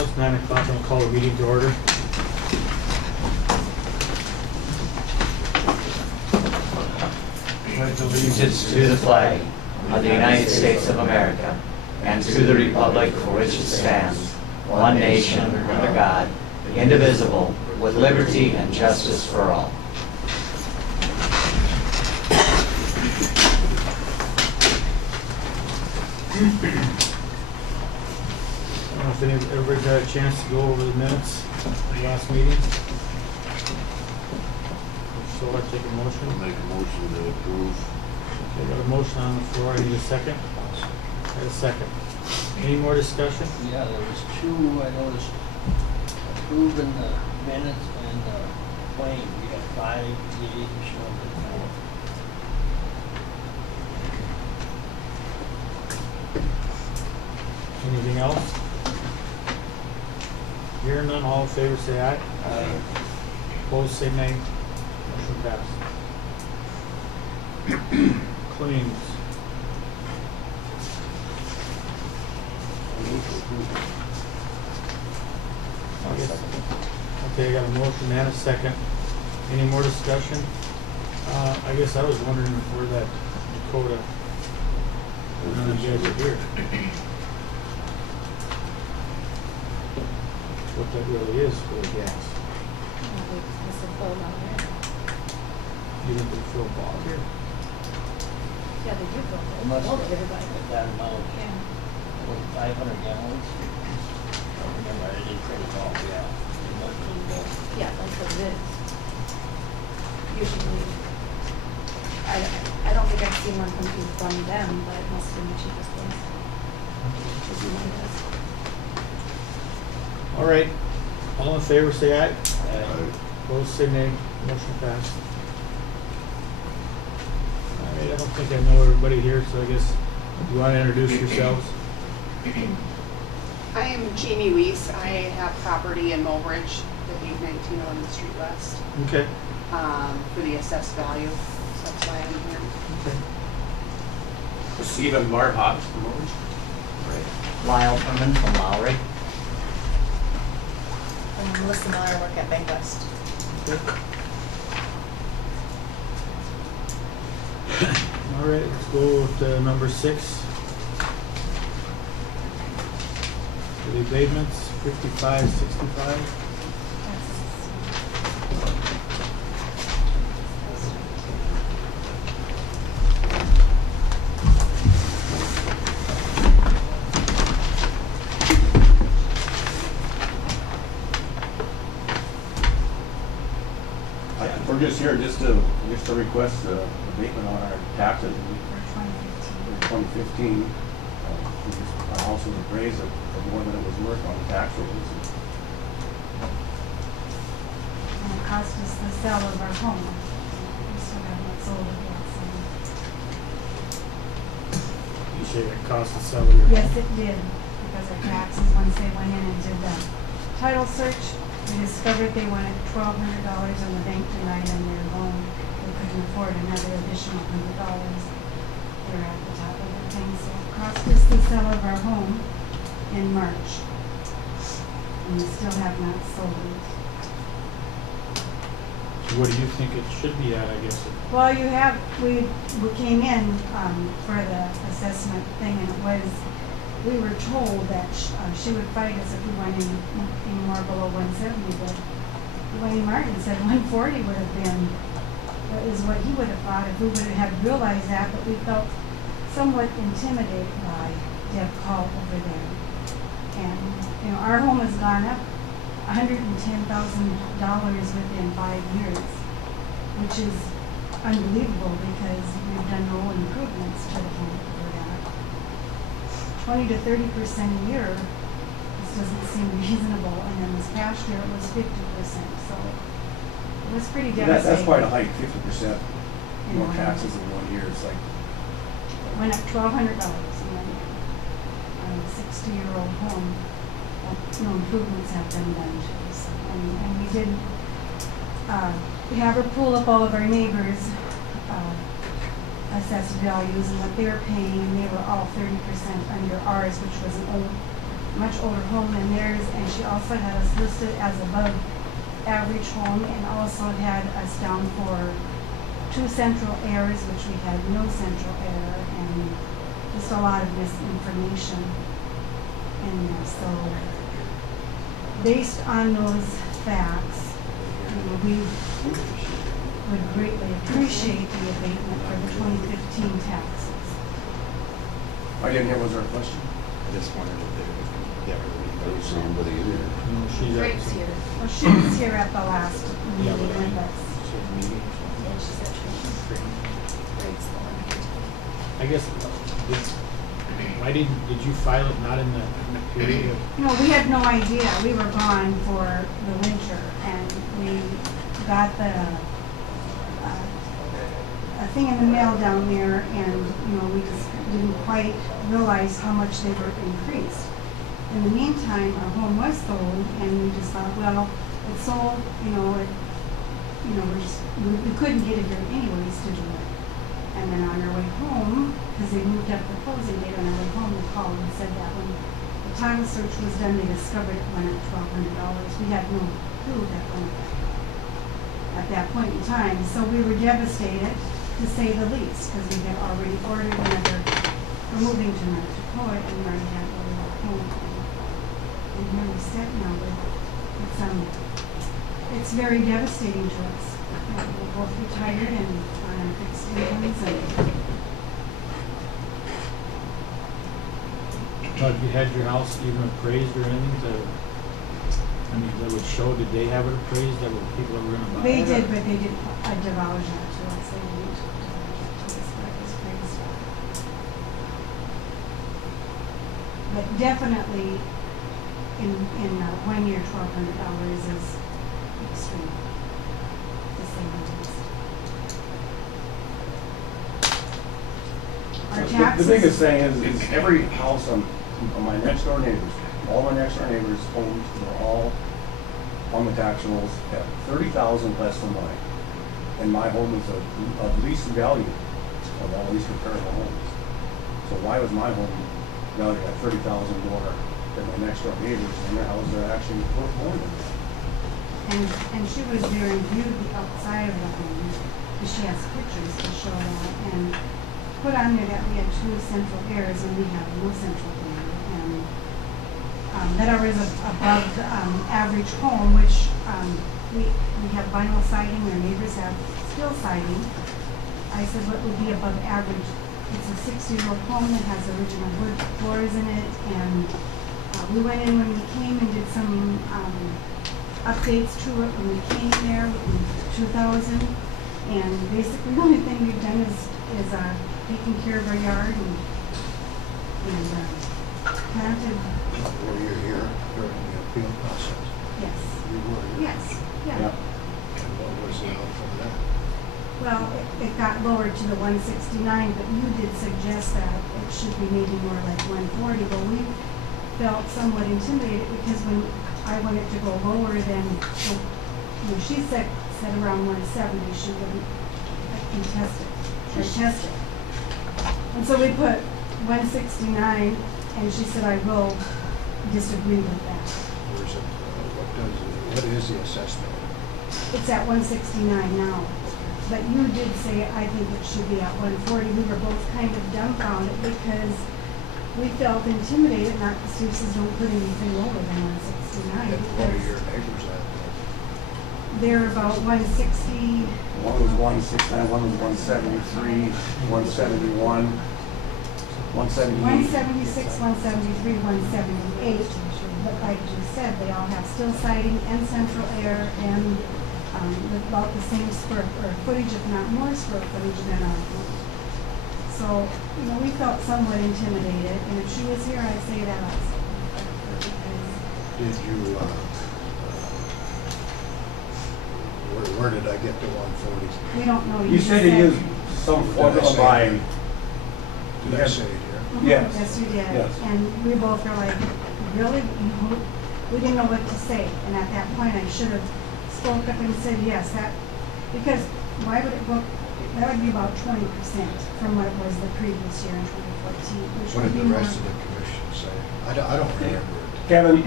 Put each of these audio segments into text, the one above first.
Well, it's 9 o'clock. I'll call the meeting to order. Pledge Allegiance to the flag of the United States of America and to the republic for which it stands, one nation under God, indivisible, with liberty and justice for all. I don't know if everybody got a chance to go over the minutes of the last meeting. So I take a motion. I'll make a motion to approve. Okay, got a motion on the floor. I need a second. I have a second. Any more discussion? Yeah, there was two I noticed approved in the minutes and claim. We had 5 yeas, and 4. Anything else? Hearing none, all in favor say aye. Aye. Opposed say nay. Motion passed. Claims. Okay, I got a motion and a second. Any more discussion? I guess I was wondering where that Dakota, none of you guys are here. What that really is for the gas. You think they fill bog here? Yeah, they do fill They must have everybody. at that amount. Yeah. Was it 500 gallons? I don't remember. I didn't print it all. Yeah. It must have been more. Yeah, that's what it is. Usually, I don't think I've seen one come from them, but it must have been the cheapest place. Which is one of those. All right, all in favor say aye. Aye. Opposed say nay. Motion passed. All right, I don't think I know everybody here, so I guess you want to introduce yourselves? I am Jamie Weiss. I have property in Mulbridge, the 819 11th Street West, Okay. for the assessed value. So that's why I'm here. Okay. Stephen Marhot from Orange. Lyle Herman from Lowry. Melissa Miller, I work at Bank West. Okay. All right, let's go to number 6. For the abatements, 5565. We're just here just to request abatement on our taxes for 2015. Our house was appraised at more than it was worth on the tax rolls. And it cost us the sale of our home. We still haven't sold it yet, so. You say that cost to sell your home? Yes, it did, because our taxes, once they went in and did the title search, we discovered they wanted $1,200 and the bank denied them their loan. They couldn't afford another additional $100. They're at the top of the thing, so it cost us the sale of our home in March. And we still have not sold it. So what do you think it should be at, I guess? Well, we came in for the assessment thing, and it was, we were told that she would fight us if we went any more below 170, but Wayne Martin said 140 would have been, that is what he would have thought if we would have realized that, but we felt somewhat intimidated by Deb Call over there. And, you know, our home has gone up $110,000 within 5 years, which is unbelievable because we've done no improvements to the home for that. 20 to 30% a year, this doesn't seem reasonable, and then this past year it was 50%, so it was pretty devastating. That's quite a hike, 50% more taxes in 1 year. It's like went up $1,200 in 1 year on a 60-year-old home. No improvements have been done to us, and we did have her pull up all of our neighbors' assessed values and what they were paying, and they were all 30% under ours, which was an old much older home than theirs, and she also had us listed as above average home, and also had us down for 2 central airs, which we had no central air, and just a lot of misinformation in there. So based on those facts, we would greatly appreciate the abatement for the 2015 taxes. I didn't hear, was there a question? I just wondered if they would get rid of somebody either. No, she's at Greg's here. Well, she was here at the last Yeah, meeting but with us. Yeah, she said training. Greg's the one here today. I guess, why did you file it not in the period of? No, we had no idea. We were gone for the winter, and we got the a thing in the mail down there, and we just didn't quite realize how much they were increased. In the meantime, our home was sold, and we just thought, well, it's sold. We couldn't get it here anyways to do it. And then on our way home, because they moved up the closing date, on our way home, they called and said that when the title search was done, they discovered it went up $1,200. We had no clue that went up at that point in time. So we were devastated, to say the least, because we had already ordered another. We're moving to North Dakota, and we already had ordered our home. And here we sit now. It's very devastating to us. We're both retired and on our fixed incomes, and Have you had your house even appraised or anything that would show, did they have it appraised, that people that were gonna buy it? they did, but they did divulge that to us. They didn't divulge that to us, but it was appraised. But definitely, in 1 year, $1,200 is extreme, to say the least. Our taxes. The biggest thing is every house on my next door neighbors, all my next door neighbors' homes, they're all on the tax rolls at $30,000 less than mine. And my home is of least value of all these comparable homes. So why was my home valued at $30,000 more than my next door neighbors, and their houses are actually worth more than that? And she was there and viewed the outside of the home, because she has pictures to show that, and put on there that we had 2 central airs, and we have no central air, and that ours is above average home, which we have vinyl siding, our neighbors have steel siding. I said, what would be above average? It's a 60-year-old home that has original wood floors in it, and we went in when we came and did some updates to it when we came there in 2000, and basically the only thing we've done is taking care of our yard and planted. Were you here during the appeal process? Yes. You were here? Yes. Yeah. And what was the outcome of that? Well, it got lowered to the 169, but you did suggest that it should be maybe more like 140. But we felt somewhat intimidated because when I wanted to go lower than, she said around 170, she wouldn't contest it or test it. And so we put 169, and she said, I will disagree with that. Or is it, what is the assessment? It's at 169 now. But you did say, I think it should be at 140. We were both kind of dumbfounded because we felt intimidated, not the Seuss's don't put anything lower than 169. And what are your neighbors at? They're about 160. One was 169, one was 173, 171, 178. 176, 173, 178. But like you said, they all have steel siding and central air and about the same square footage, if not more square footage than our home. So, we felt somewhat intimidated, and if she was here, I'd say that also. Did you, where did I get the 140? We don't know. You said you used some formula by. Did I say it here? Yes. Yes, you did. Yes. And we both were like, really? We didn't know what to say. And at that point, I should have spoke up and said yes. Because why would it go? That would be about 20% from what it was the previous year in 2014. Which What would did be the rest more, of the commission say? I don't remember it. Kevin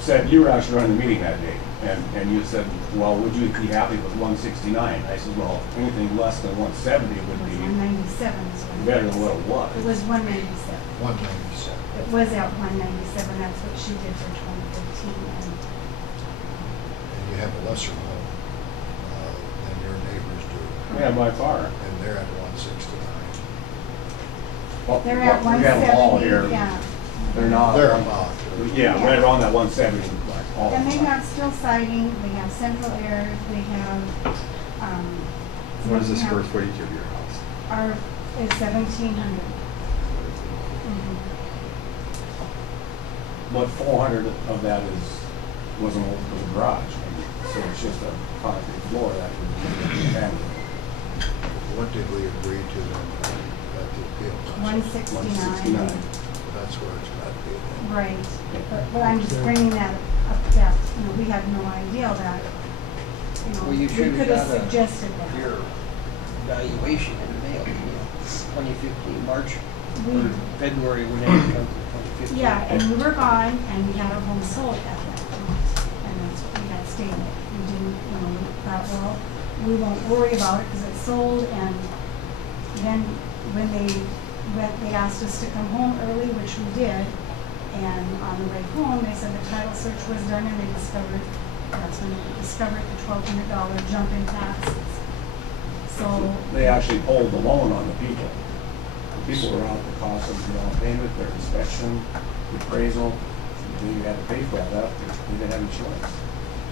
said you were actually running the meeting that day, and you said, well, would you be happy with 169? I said, well, anything less than 170 It would was be 197 is what it better than was. what it was. It was 197. 197. It was at 197, that's what she did for 2015. And you have a lesser home than your neighbors do. Yeah, by far. And they're at 169. Well, They're at we have them all 170, here. yeah. They're not. They're about. Yeah, right around that 170 mark. All And they the time. have steel siding, they have central air, they have, What is the they have- square footage of your house? Our is 1,700. But 400 of that was a garage. So it's just a concrete floor that would be family. What did we agree to then at the appeal? 169. That's where it's got to be then. Right, but I'm just bringing that up, that, we have no idea that, Well, we you should could have have suggested your that. valuation in the mail, 2015, March, We, or February, whenever it comes to 2015. yeah, and we were gone, and we had our home sold at that point, and that's what we had stated. We didn't, we thought, well, we won't worry about it because it's sold, and then when they asked us to come home early, which we did, and on the way home, they said the title search was done, and they discovered, that's when they discovered the $1,200 jump in taxes. So, They actually pulled the loan on the people. The people were out the cost of the down payment, their inspection, the appraisal. You had to pay for all that. They didn't have insurance.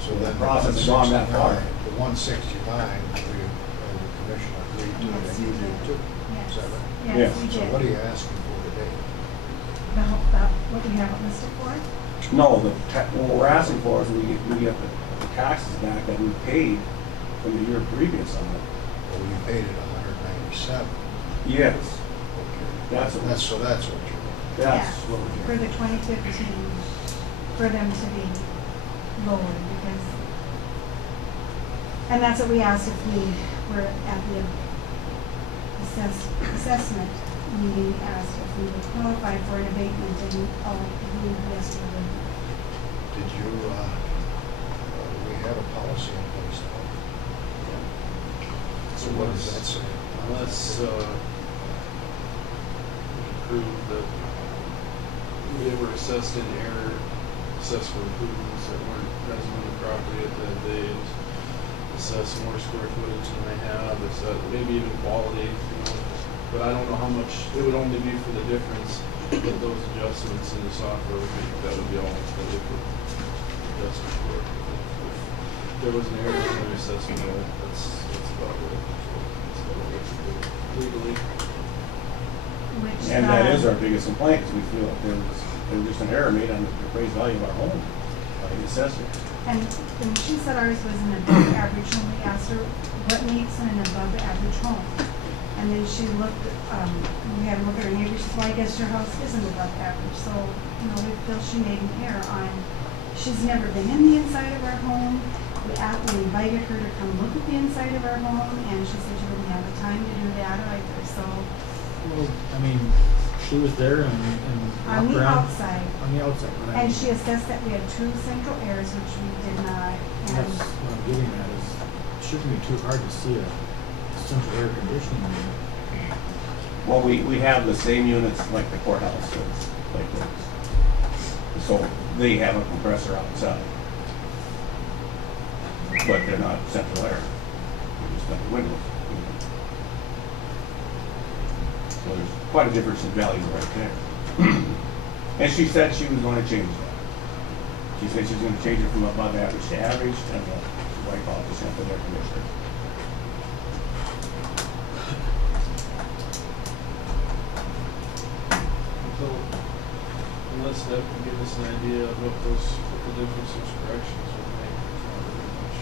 So then the process has gone that far. 169, the 169, we, and the commission agreed to, Yes, and you we did did. too. yes, Is that right? yes, we So did. what are you asking for today? What do you have it listed for? No, what we're asking for is we get the taxes back that we paid from the year previous on it. Well, you paid it 197. Yes. Okay. That's what- So that's what you're. That's Yeah, what we're for doing. the 2015, for them to be lowered, because, and that's what we asked if we were at the assessment meeting, asked if we would qualify for an abatement, and all agreed, yes, we would. Did you, we have a policy in place now. So what does that say? Unless prove that they were assessed in error, assessed for improvements that weren't present on the property at that date, assess more square footage than they have, assess maybe even quality, But I don't know how much, it would only be for the difference that those adjustments in the software would make. That would be all that they could adjust it for. If there was an error in the assessment, that's about it. That's about what we can do legally. Which, And that is our biggest complaint, is we feel that there was just an error made on the appraised value of our home by the assessor. And she said ours was an above average home. We asked her what makes an above average home. And then she looked, we had a look at her neighbor, she said, well, I guess your house isn't above average. So, we feel she made an error on, she's never been in the inside of our home. We invited her to come look at the inside of our home, and she said she wouldn't have the time to do that either, so. Well, I mean, she was there and On walked the around. outside. On the outside. But I And mean, she assessed that we had 2 central airs, which we did not, and. that's what I'm getting at is, it shouldn't be too hard to see a central air conditioning unit. Well, we have the same units like the courthouse is, like this. So they have a compressor outside. But they're not central air. They're just like windows. So there's quite a difference in value right there. And she said she was going to change that. She said she's going to change it from above average to average and wipe off the central air conditioner. Unless that can give us an idea of what the difference of corrections would make. It's not really much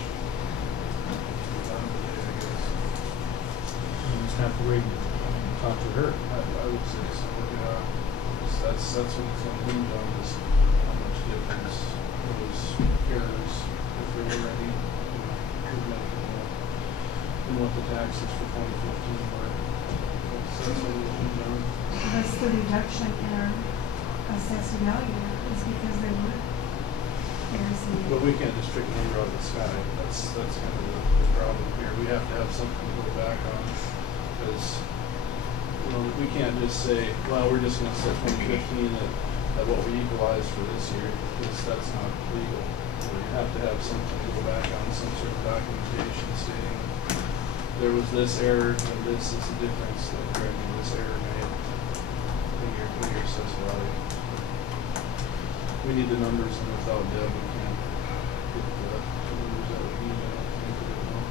to evaluate, I guess. You just have to wait and talk to her. I would say so, yeah. That's what it's going to hinge on, is how much difference those errors, if there were any, could make and what the taxes for 2015 were. So that's what it would hinge on. That's the reduction in our assessed value is because they were But we can't just pick a number out of the sky. That's kind of the problem here. We have to have something to go back on, because, you know, we can't just say, well, we're just gonna set 2015 at what we equalized for this year, because that's not legal. You have to have something to go back on, some sort of documentation stating there was this error and this is the difference that this error made in your assessed value. We need the numbers, and without Deb, we can't get the numbers that we need. I don't think we know.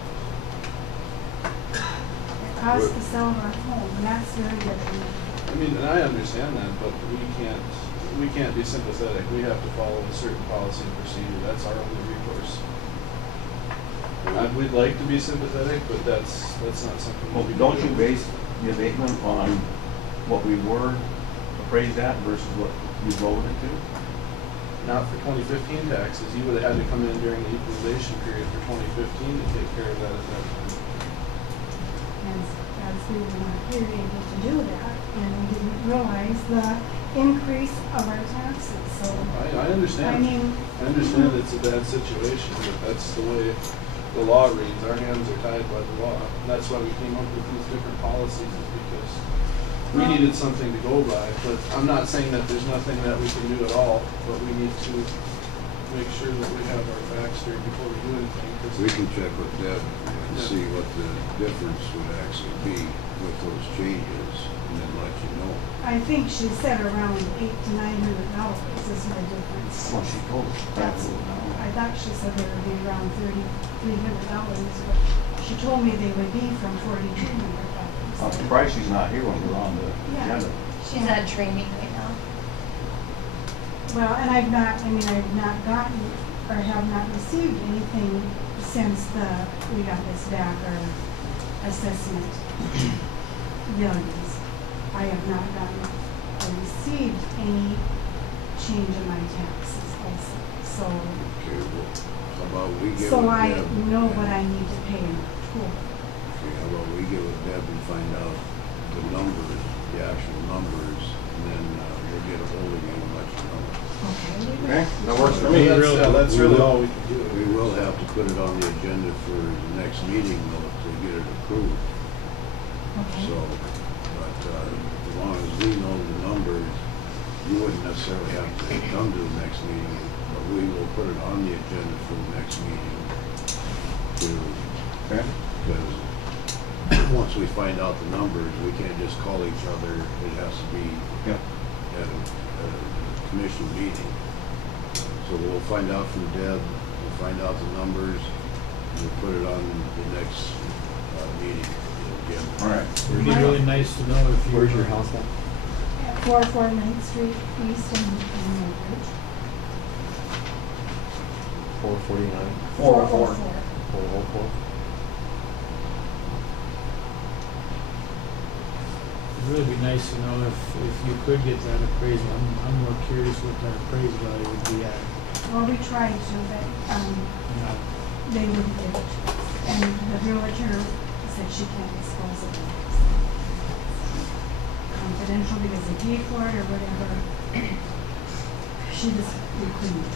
It costs to sell our home, and that's very different. I mean, and I understand that, but we can't be sympathetic. We have to follow a certain policy and procedure. That's our only recourse. We'd like to be sympathetic, but that's not something. Well, we can don't do. you base the abatement on what we were appraised at versus what you lowered it to? Not for 2015 taxes. You would have had to come in during the equalization period for 2015 to take care of that at that time. As we were not here able to do that, and we didn't realize the increase of our taxes, so. I understand. I mean. I understand it's a bad situation, but that's the way the law reads. Our hands are tied by the law. And that's why we came up with these different policies, is because we needed something to go by. But I'm not saying that there's nothing that we can do at all, but we need to make sure that we have our facts straight before we do anything. We can check with Deb and see what the difference would actually be with those changes, and then let you know. I think she said around $800 to $900 is the difference. Well, she told us. I thought she said they would be around $300, but she told me they would be from $4,200. I'm surprised she's not here when we're on the Yeah. agenda. She's at training right now. Well, and I've not gotten, or have not received anything since we got this back, or assessment values. I have not gotten or received any change in my taxes also. So, Okay, well, how about we get so with I Deb? know what I need to pay in October. Okay, how about we get with Deb and find out the numbers, the actual numbers, and then we'll get a hold of you and let you know. Okay, that works for me. That's really all we can do. We will have to put it on the agenda for the next meeting though, to get it approved. Okay. So, but as long as we know the numbers, you wouldn't necessarily have to come to the next meeting, but we will put it on the agenda for the next meeting because once we find out the numbers, we can't just call each other. It has to be at a commission meeting. So we'll find out from Deb, we'll find out the numbers, and we'll put it on the next meeting again. All right. It'd be really nice to know if you. Where's your house at? 449 9th Street East in Woodbridge. 449? 404. 404? It'd really be nice to know if you could get that appraisal. I'm more curious what that appraisal value would be at. Well, we tried to, but Not they wouldn't give it to us. And the realtor said she can't dispose of it. Confidential because they paid for it or whatever. We couldn't.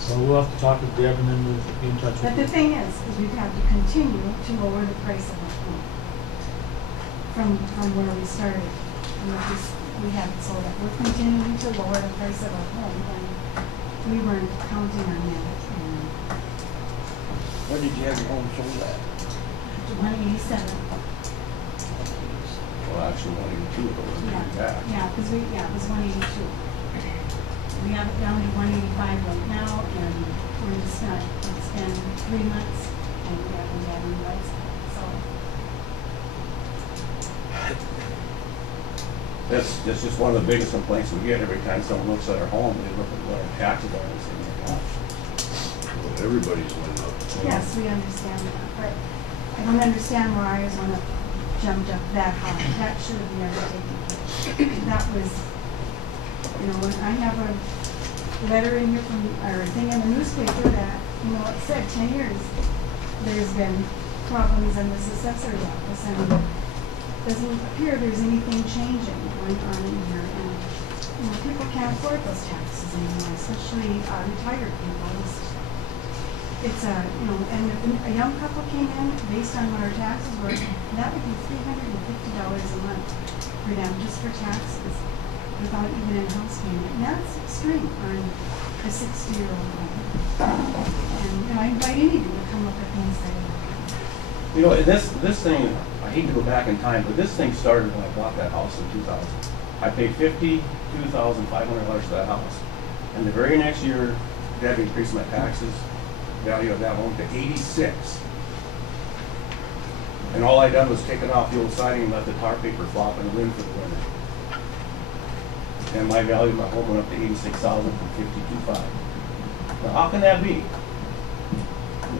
So we'll have to talk with Deb and then we'll be in touch with you. But the thing is we'd have to continue to lower the price of our home from where we started. And we haven't sold it. We're continuing to lower the price of our home, and we weren't counting on that. What did you have your home sold at? 187. Well, actually, 182 of those are back. Yeah, because it was 182. We have it down to 185 right now, and we're just not, it's been 3 months, and we haven't had any lights, so. That's just one of the biggest complaints we get every time someone looks at our home. They look at what our taxes are and say, "Oh my gosh." Well, everybody's went up. Yes, we understand that, but I don't understand why ours went up, jumped up that high. That should have never taken place. That was, when I have a letter in here or a thing in the newspaper that, it said 10 years, there's been problems in this assessor's office, and it doesn't appear there's anything changing going on in here. And you know, people can't afford those taxes anymore, especially retired people. It's a, you know, and if a young couple came in, based on what our taxes were, that would be $350 a month for them, just for taxes, without even a house payment. And that's extreme on a 60-year-old woman. And, you know, I invite anybody to come look at things that are. You know, this thing, I hate to go back in time, but this thing started when I bought that house in 2000. I paid $52,500 for that house. And the very next year, Dad increased my taxes, value of that home to 86. And all I done was taken off the old siding and let the tar paper flop in the wind for the winter. And my value of my home went up to 86,000 from 52.5. Now, how can that be?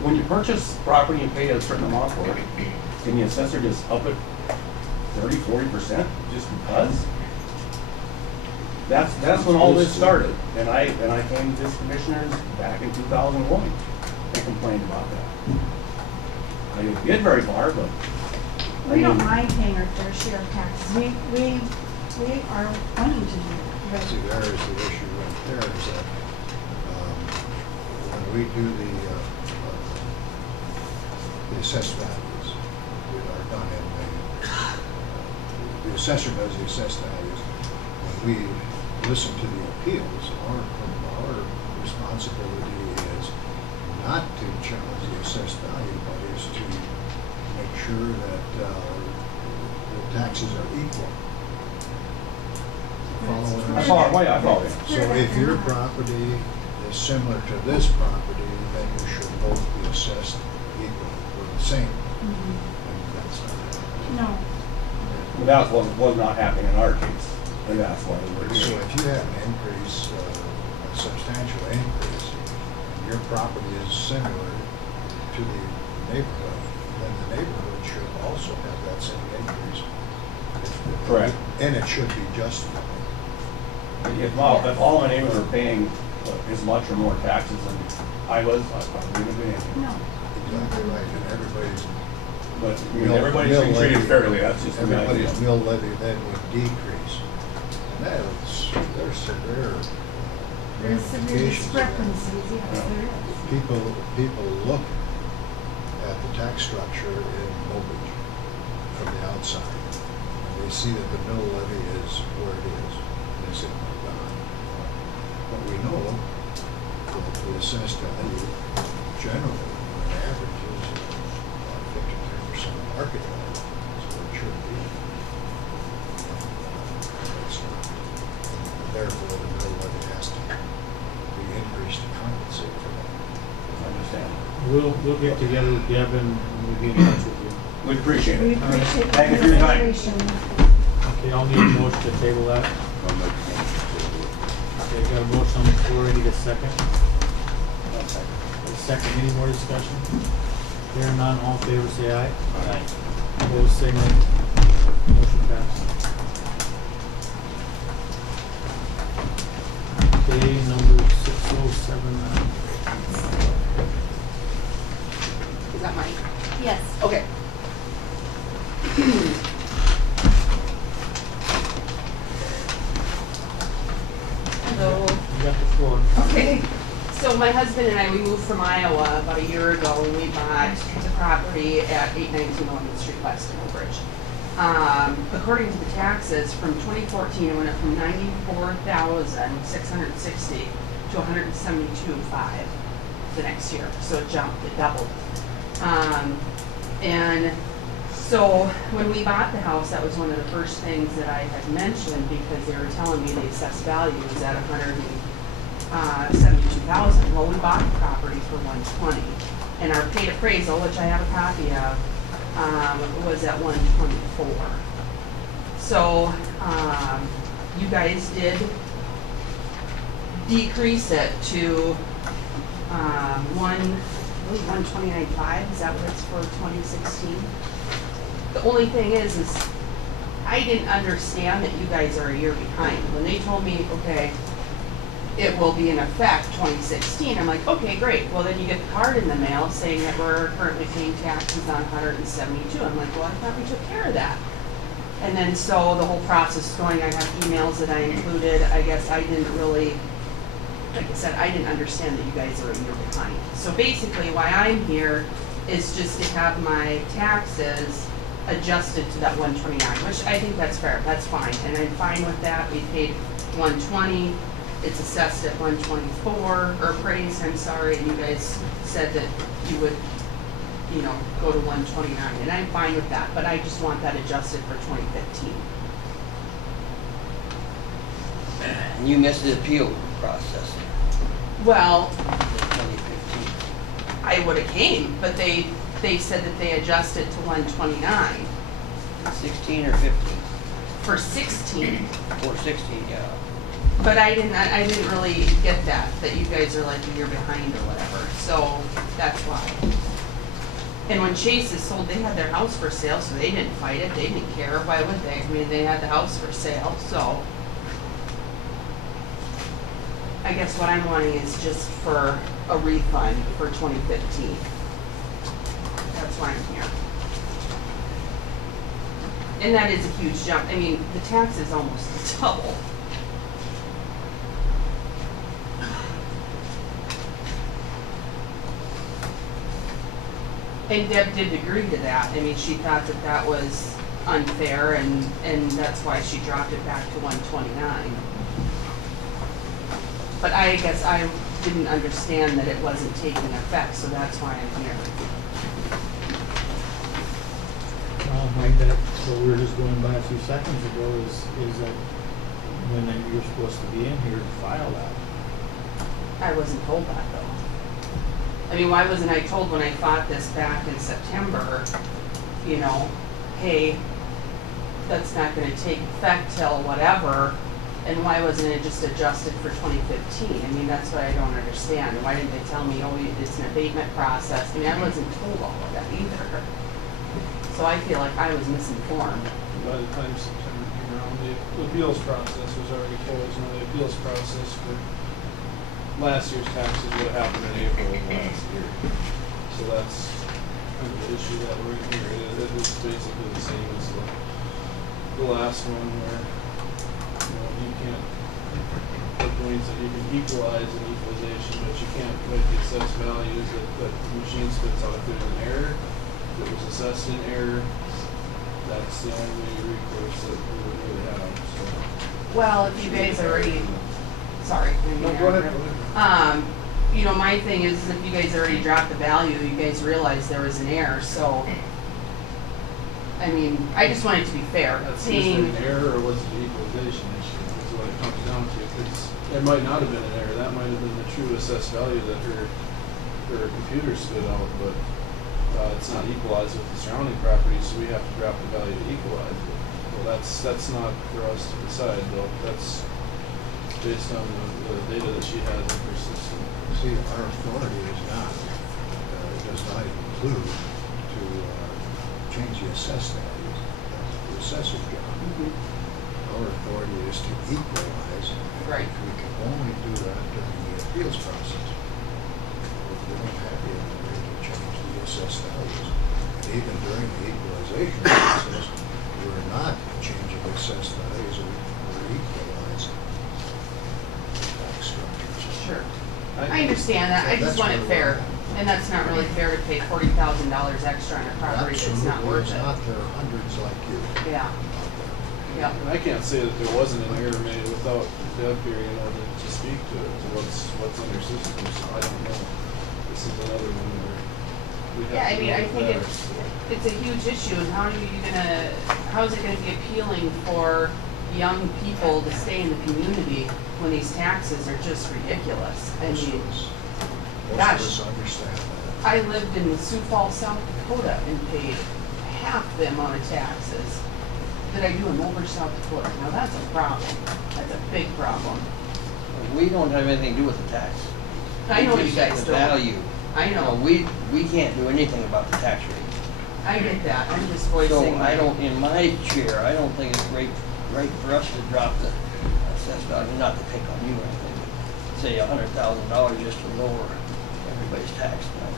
When you purchase property and pay a certain amount for it, can the assessor just up it 30-40% just because? That's when all this started, and I came to this commissioners back in 2001 and complained about that. I didn't get very far, but We don't mind paying our fair share of taxes. We are wanting to do that. But See, there is the issue right there, is that when we do the assessed values that are done in the assessor does the assessed values. When we listen to the appeals, our responsibility is not to challenge the assessed value, but is to make sure that the taxes are equal. I follow you. So if your property is similar to this property, then you should both be assessed equally, or the same. Mhm. And that's not No. But that's what was not happening in our case, and that's why we're So here. if you have an increase, a substantial increase, and your property is similar to the neighborhood, then the neighborhood should also have that same increase. Correct. And it should be justified. If all my neighbors were paying as much or more taxes than I was, I probably wouldn't have been here. No. Exactly right, and everybody's. But I mean, everybody's being treated fairly, that's just the idea. Everybody's mill levy then would decrease. And there's severe There's some ramifications of that. discrepancies, yes, there is. People look at the tax structure in Mobridge from the outside, and they see that the mill levy is where it is. They say, oh my God. But we know that the assessed value generally, on average, is about 53% of market value. That's what it should be. Therefore, the mill levy has to be increased to compensate for that. I understand. We'll get together with Devin and we'll be in touch with you. We appreciate We it. appreciate the Thank you for your time. consideration. Okay, I'll need a motion to table that. Okay, got a motion on the floor, I need a second. A second, any more discussion? Hearing none, all in favor say aye. Aye. Opposed, say no. Motion passed. Okay, number 6079. Is that mine? Yes. Okay. So, You got the floor. okay, so my husband and I, we moved from Iowa about a year ago and we bought the property at 819 Olympic Street West in Woodbridge. According to the taxes, from 2014, it went up from $94,660 to $172,500 the next year. So it jumped, it doubled. And so when we bought the house, that was one of the first things that I had mentioned because they were telling me the assessed value was at $172,000. Well, we bought the property for $120,000, and our paid appraisal, which I have a copy of, was at $124,000. So you guys did decrease it to $129,500. Is that what it's for 2016? The only thing is I didn't understand that you guys are a year behind. When they told me, okay, it will be in effect 2016, I'm like, okay, great. Well, then you get the card in the mail saying that we're currently paying taxes on $172,000. I'm like, well, I thought we took care of that. And then so the whole process is going, I have emails that I included, I guess I didn't really, like I said, I didn't understand that you guys are a year behind. So basically why I'm here is just to have my taxes adjusted to that 129, which I think that's fair, that's fine, and I'm fine with that. We paid 120, it's assessed at 124, or appraised, I'm sorry, and you guys said that you would, you know, go to 129, and I'm fine with that, but I just want that adjusted for 2015. And you missed the appeal process Well, in 2015. I would have came, but they said that they adjusted to 129 16 or 15? for 16. Or 16, yeah. But I didn't really get that you guys are like a year behind or whatever, so that's why. And when Chase's sold, they had their house for sale, so they didn't fight it, they didn't care, why would they? I mean, they had the house for sale, so. I guess what I'm wanting is just for a refund for 2015. That's why I'm here. And that is a huge jump, I mean, the tax is almost double. And Deb did agree to that. I mean, she thought that that was unfair, and that's why she dropped it back to 129. But I guess I didn't understand that it wasn't taking effect, so that's why I'm here. Like that, what we were just going by a few seconds ago is that when you're supposed to be in here to file that. I wasn't told that though. I mean, why wasn't I told when I fought this back in September, you know, hey, that's not gonna take effect till whatever, and why wasn't it just adjusted for 2015? I mean, that's what I don't understand. Why didn't they tell me, oh, it's an abatement process? I mean, I wasn't told all of that either. So I feel like I was misinformed. By the time September came around, the appeals process was already closed. Now the appeals process for last year's taxes would have happened in April of last year. So that's kind of the issue that we're in here. It is basically the same as the last one where, you know, you can't, like Dwayne said, you can equalize an equalization, but you can't make the assessed values that the machine spits out if there's an error. If it was assessed in error, that's the only recourse that we would really have, so. Well, if you guys already, sorry. No, go ahead. You know, my thing is if you guys already dropped the value, you guys realized there was an error, so. I mean, I just want it to be fair. That's just an error, or was it an equalization issue, is what it comes down to. Because it might not have been an error, that might have been the true assessed value that her computer spit out, but it's not equalized with the surrounding property, so we have to drop the value to equalize it. Well, that's not for us to decide, though. That's based on the data that she has in her system. See, our authority is not, does not include to change the assessed values. That's the assessor's job. Our authority is to equalize. Right. We can only do that during the appeals process. We don't have the authority to change the assessed values. And even during the equalization process, we're not changing assessed values, we're equalizing tax structures. Sure. I understand that. I just That's want it where we're fair. at. And that's not really fair to pay $40,000 extra on a property that's not Absolutely, worth it's it. not. There are hundreds like you. Yeah. Yeah. And I can't say that there wasn't an error made without Deb here, you know, to speak to it, to what's in their system, so I don't know. This is another one where we have Yeah, I to mean, know I think better. it's a huge issue, and how is it gonna be appealing for young people to stay in the community when these taxes are just ridiculous? I Most mean, of us, most gosh. of us understand that. I lived in Sioux Falls, South Dakota, and paid half the amount of taxes that I do in Walworth, South Dakota. Now, that's a problem. That's a big problem. We don't have anything to do with the tax. I know We you just set guys the don't. value. I know. We can't do anything about the tax rate. I get that. I'm just voicing. So I don't, in my chair, I don't think it's right for us to drop the assessed value, not to pick on you or anything, but say $100,000 just to lower everybody's tax bill.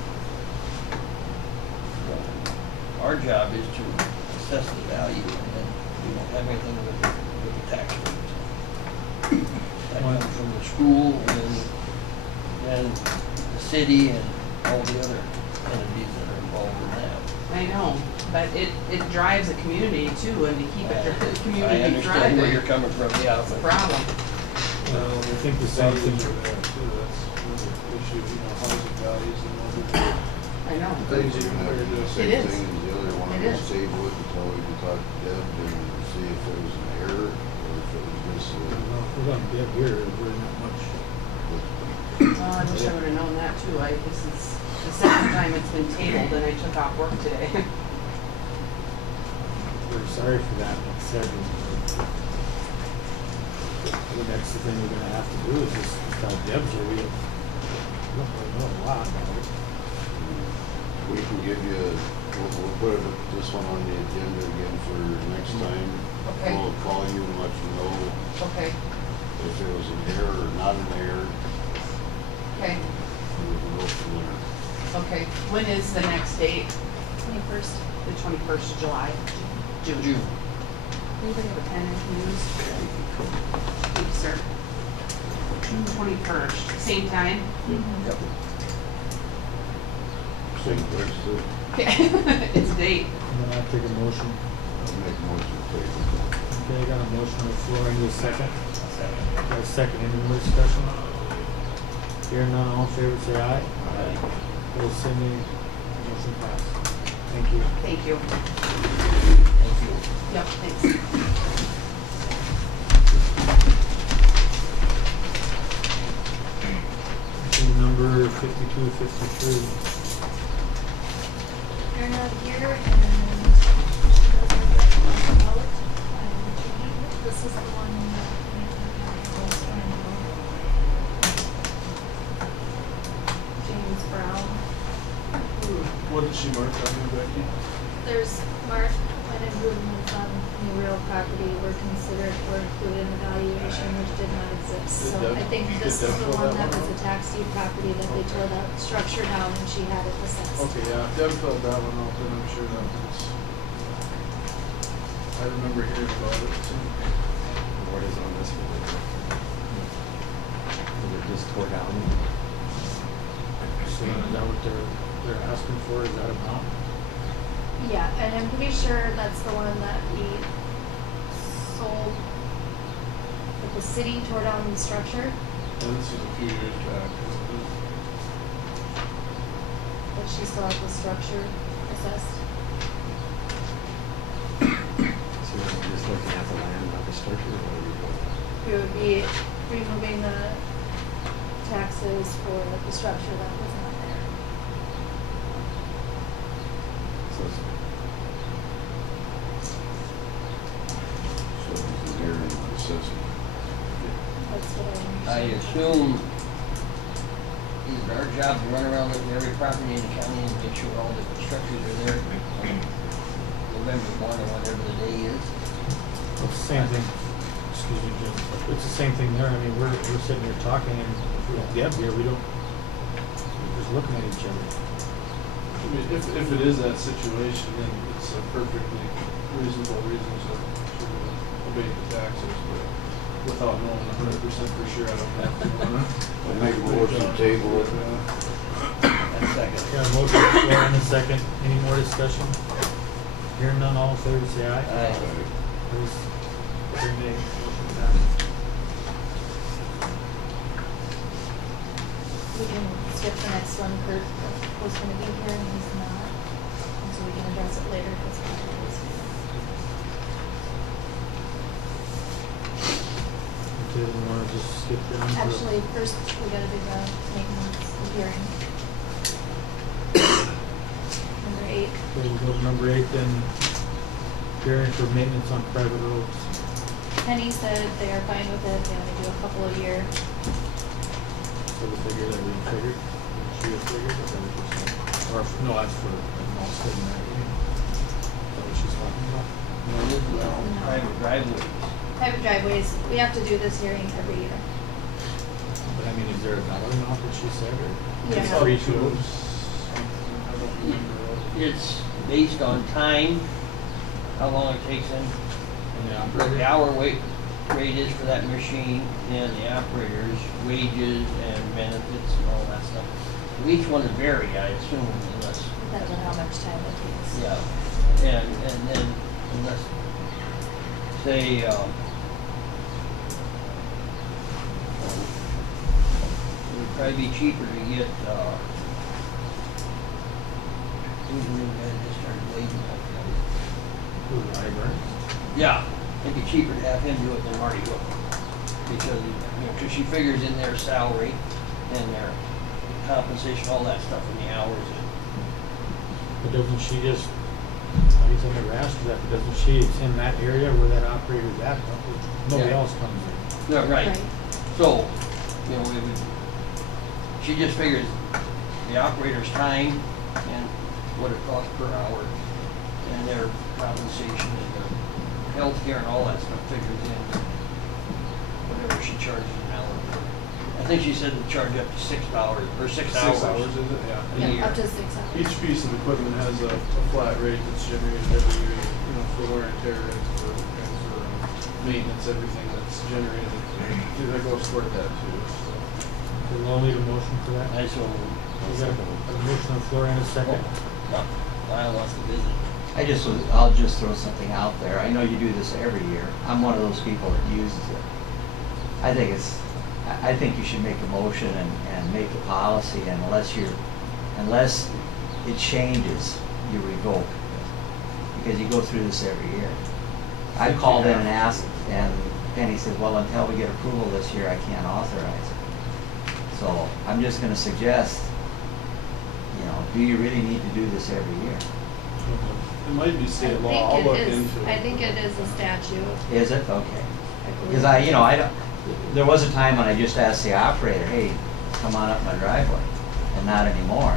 Our job is to assess the value and then we won't have anything with the tax rate. That comes from the school and the city and all the other entities that are involved in that. I know, but it drives the community too, and to keep the I community understand where you're driving, coming from, yeah, it's a but problem. Well, I think the same thing. Values are there too, that's another issue, housing values and other I know. I think we're gonna have to do the same It is. thing as the other one, It just is. table it until we can talk to Deb and see if it was an error or if it was just Well, if we're gonna get here, we're not much. Well, I wish I would've known that too. This is the second time it's been tabled and I took off work today. We're sorry for that, like I said. The next thing we're gonna have to do is just tell Deb's here, we don't really know a lot about it. we can give you, we'll put this one on the agenda again for next time. Okay. We'll call you and let you know Okay, if it was an error or not an error, okay, and we can go from there. okay. When is the next date? 21st. The 21st of July? June. Anybody have a pen and can use? Thank you, sir. June 21st, same time? Yep. Same place, too. Okay, it's a date. And then I'll take a motion. I'll make a motion to table. Okay, I got a motion on the floor, I need a second. Got a second, any more discussion? Hearing none, all in favor, say aye. Aye. Opposed, say nay. Motion passed. Thank you. Thank you. Thank you. Yep, thanks. Okay, number 5253. They're not here and this is the one that James Brown. What did she mark on you, Becky? There's marked when improvements on new real property were considered or included in the valuation, which did not exist. So I think this is the one that was a tax deed property that they tore that structure down and she had it assessed. Okay, yeah, Deb filled that one out, then I'm sure that was, I remember hearing about it, so. What is on this one? Is it just tore down? So is that what they're asking for, is that amount? Yeah, and I'm pretty sure that's the one that we sold, that the city tore down the structure, And this was a few years back. but she still has the structure assessed. So you're just looking at the land, not the structure, or are you going? We would be removing the taxes for the structure that was not there. So it's So it's an error in the assessment. That's what I assume it's our job to run around looking at every property in the county and make sure all the structures are there. November 1 or whatever the day is. It's the same thing, excuse me, Jim, it's the same thing there, I mean, we're sitting here talking and if we have Deb here, we're just looking at each other. I mean, if it is that situation, then it's a perfectly reasonable reason to abate the taxes, but without knowing 100% for sure, I don't have to. I'll make a motion to table it. That's second. Got a motion on the floor and a second, any more discussion? Hearing none, all in favor, say aye. Aye. Opposed, say nay. Motion passed. We can skip the next one, Kurt was gonna be here and he's not, and so we can address it later, because it's not this meeting. Okay, we wanna just skip down to. Actually, first, we gotta do the maintenance hearing. Number 8. Okay, we'll go to number 8 then, hearing for maintenance on private roads. Penny said they are fine with it, they only do a couple a year. So the figure that we figured, she had figured, is that what you're saying? Or, no, that's for, all said and that, is that what she's talking about? No, this is private driveways. Private driveways, we have to do this hearing every year. But I mean, is there a dollar amount that she said, or? Yeah. It's free to us? I don't remember. It's based on time, how long it takes them. And the what operator? the hour rate is for that machine, and the operator's wages and benefits and all that stuff. So each one will vary, I assume, unless, Depends on how much time it takes. yeah. And then unless, say, it would probably be cheaper to get, who's the new guy that just started waging out there? Who, library? Yeah, it'd be cheaper to have him do it than Marty Hook. Because, cause she figures in their salary and their compensation, all that stuff in the hours. But doesn't she just, I guess I never asked her that, but doesn't she, it's in that area where that operator's at, nobody Yeah. else comes in? Yeah, right. Right. So, it would, she just figures the operator's time and what it costs per hour and their compensation and their healthcare and all that stuff figures in whatever she charges an hour for. I think she said to charge up to $6 or 6 hours. 6 hours, is it? Yeah. A year. Up to 6 hours. Each piece of equipment has a flat rate that's generated every year, for wear and tear and for maintenance, everything that's generated. That goes toward that too. So. So we'll need a motion for that? I so, We got a motion on the floor and a second. Lyle wants to visit. I'll just throw something out there. I know you do this every year. I'm one of those people that uses it. I think you should make a motion and make a policy, and unless it changes, you revoke. Because you go through this every year. I called in and asked, and Penny said, well, until we get approval this year, I can't authorize it. So I'm just gonna suggest, do you really need to do this every year? It might be state law. I'll look into it. I think it is a statute. Is it? Okay. Because there was a time when I just asked the operator, hey, come on up my driveway, and not anymore.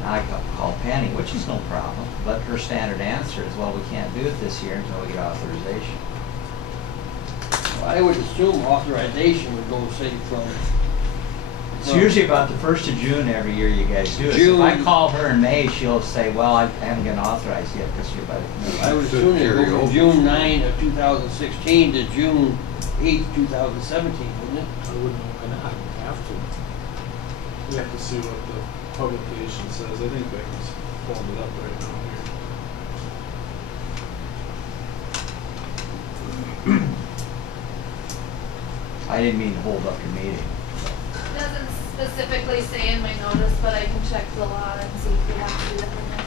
Now I call Penny, which is no problem, but her standard answer is, well, we can't do it this year until we get authorization. Well, I would assume authorization would go, say, from. It's usually about the 1st of June every year you guys do it. So June. if I call her in May, she'll say, well, I haven't gotten authorized yet this year by the committee. I would assume it would go from June 9 of 2016 to June 8, 2017, wouldn't it? I wouldn't know, and I would have to. We have to see what the publication says. I think Becky's pulling it up right now here. I didn't mean to hold up your meeting. It doesn't specifically say in my notice, but I can check the law and see if we have to do that in there.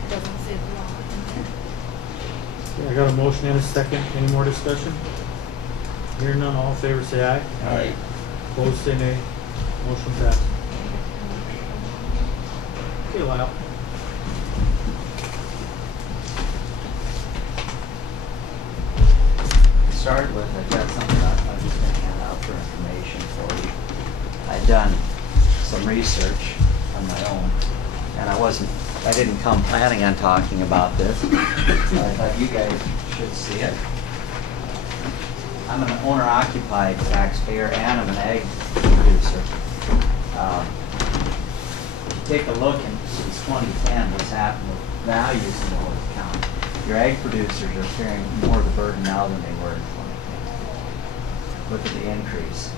It doesn't say the law in there. Okay, I got a motion and a second. Any more discussion? Hearing none, all in favor say aye. Aye. Opposed say nay. Motion passed. Okay, Lyle. To start with, I've got something I'm just going to hand out for information for you. I've done some research on my own, and I didn't come planning on talking about this. I thought you guys should see it. I'm an owner-occupied taxpayer and I'm an ag producer. Take a look, and since 2010, what's happened with values in Walworth County. Your ag producers are carrying more of the burden now than they were in 2010. Look at the increase.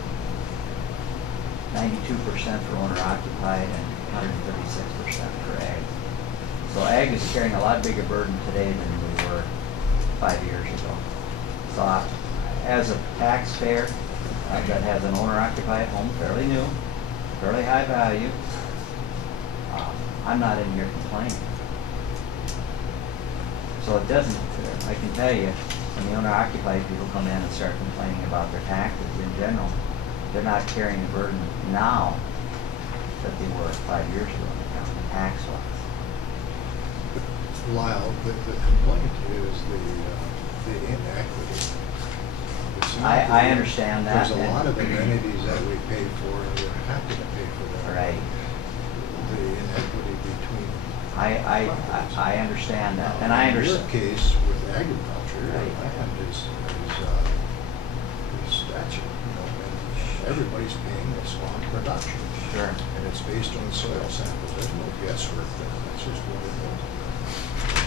92% for owner-occupied and 136% for ag. So ag is carrying a lot bigger burden today than we were 5 years ago. So as a taxpayer that has an owner-occupied home, fairly new, fairly high value, I'm not in here complaining. So it doesn't, I can tell you, when the owner-occupied people come in and start complaining about their taxes in general, they're not carrying the burden now that they were 5 years ago in the county, tax-wise. Lyle, the complaint is the inequity. I understand that. There's a lot of amenities that we pay for and we're happy to pay for that. Right. The inequity between. I understand that, and I understand. In your case with agriculture, Right. land is statute, and everybody's paying this on production. Sure. And it's based on soil samples. There's no guesswork there. That's just what it is.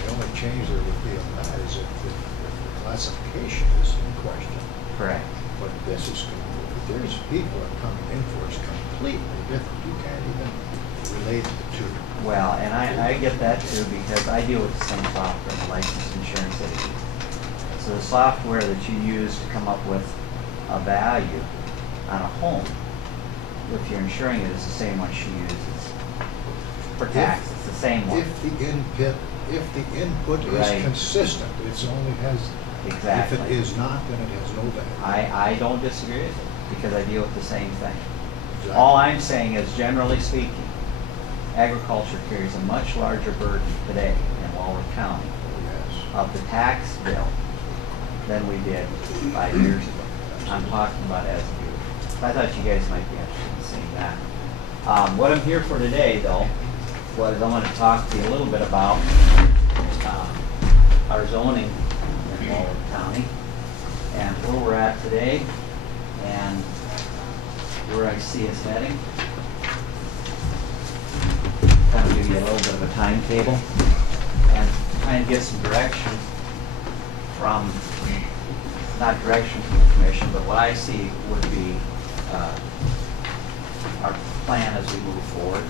The only change there would be on that is if the classification is in question. Correct. But this is, there's people that are coming in for us completely different. You can't even relate the two. Well, and I get that too, because I deal with the same software, the licensed insurance agent. So the software that you use to come up with a value on a home, if you're insuring it, is the same one she uses. For tax, it's the same one. If the input is Right. consistent, it's only has, Exactly. if it is not, then it has no value. I don't disagree with it, because I deal with the same thing. Exactly. All I'm saying is, generally speaking, agriculture carries a much larger burden today in Walworth County Yes. of the tax bill than we did 5 years ago. I'm talking about as of you. I thought you guys might be interested in seeing that. What I'm here for today, though, was I want to talk to you a little bit about our zoning in Walworth County and where we're at today and where I see us heading. Kind of give you a little bit of a timetable and try and get some direction from, not direction from the commission, but what I see would be our plan as we move forward.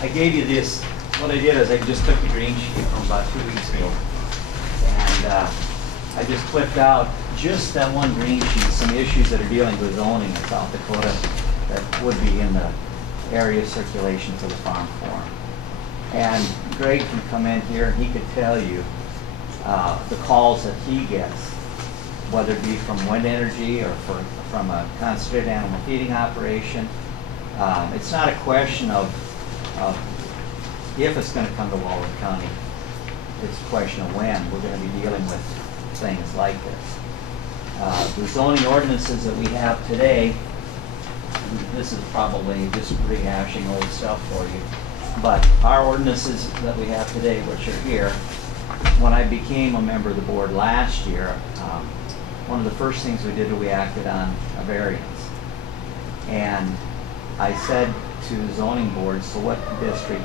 I gave you this, what I did is I just took the green sheet from about 2 weeks ago, and I just clipped out just that one green sheet, some issues that are dealing with zoning in South Dakota that would be in the area of circulation for the farm forum. And Greg can come in here and he could tell you the calls that he gets, whether it be from wind energy or from a concentrated animal feeding operation. It's not a question of if it's going to come to Walworth County. It's a question of when we're going to be dealing with things like this. The zoning ordinances that we have today, this is probably just rehashing old stuff for you, but our ordinances that we have today, which are here, when I became a member of the board last year, one of the first things we did was we acted on a variance. And I said to the zoning board, so what district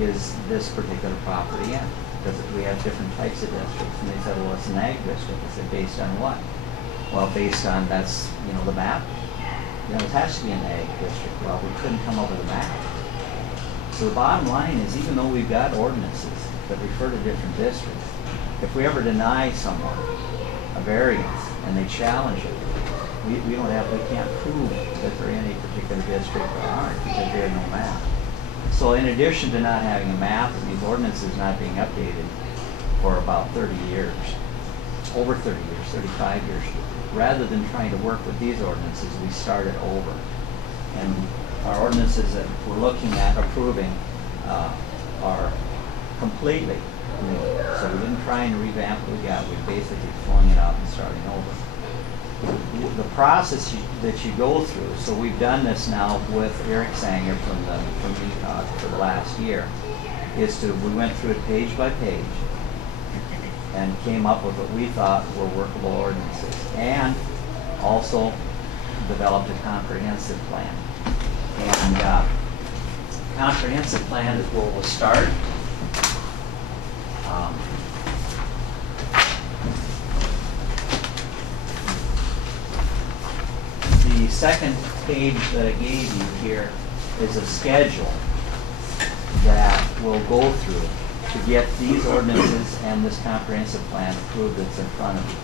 is this particular property in? Because we have different types of districts. And they said, well, it's an ag district. I said, based on what? Well, based on, that's, the map. It has to be an ag district. Well, we couldn't come up with a map. So the bottom line is, even though we've got ordinances that refer to different districts, if we ever deny someone a variance and they challenge it, we can't prove that they're in a particular district or aren't, because there's no map. So in addition to not having a map and these ordinances not being updated for about 30 years, over 30 years, 35 years, rather than trying to work with these ordinances, we started over. And our ordinances that we're looking at approving are completely new. So we didn't try and revamp what we got. We're basically throwing it out and starting over. The process that you go through, so we've done this now with Eric Sanger for the last year, is we went through it page by page and came up with what we thought were workable ordinances, and also developed a comprehensive plan. And comprehensive plan is where we'll start. The second page that I gave you here is a schedule that we'll go through to get these ordinances and this comprehensive plan approved that's in front of you.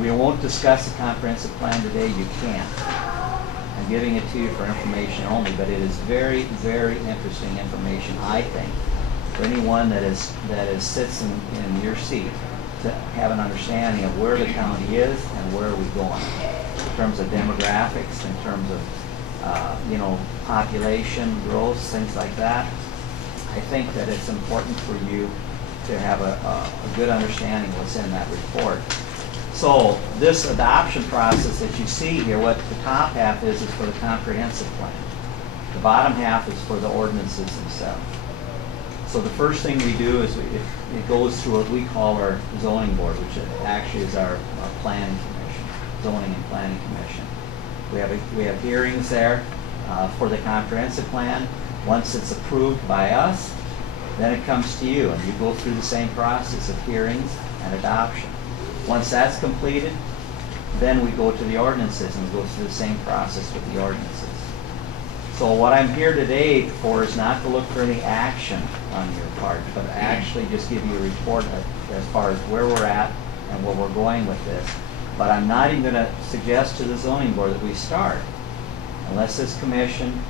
We won't discuss the comprehensive plan today. You can't. I'm giving it to you for information only, but it is very, very interesting information, I think, for anyone that sits in your seat to have an understanding of where the county is and where we're going in terms of demographics, in terms of population growth, things like that. I think that it's important for you to have a good understanding of what's in that report. So this adoption process that you see here, what the top half is for the comprehensive plan. The bottom half is for the ordinances themselves. So the first thing we do is it goes through what we call our zoning board, which actually is our planning commission, zoning and planning commission. We have hearings there for the comprehensive plan. Once it's approved by us, then it comes to you, and you go through the same process of hearings and adoption. Once that's completed, then we go to the ordinances and go through the same process with the ordinances. So what I'm here today for is not to look for any action on your part, but actually just give you a report as far as where we're at and where we're going with this. But I'm not even going to suggest to the zoning board that we start unless this commission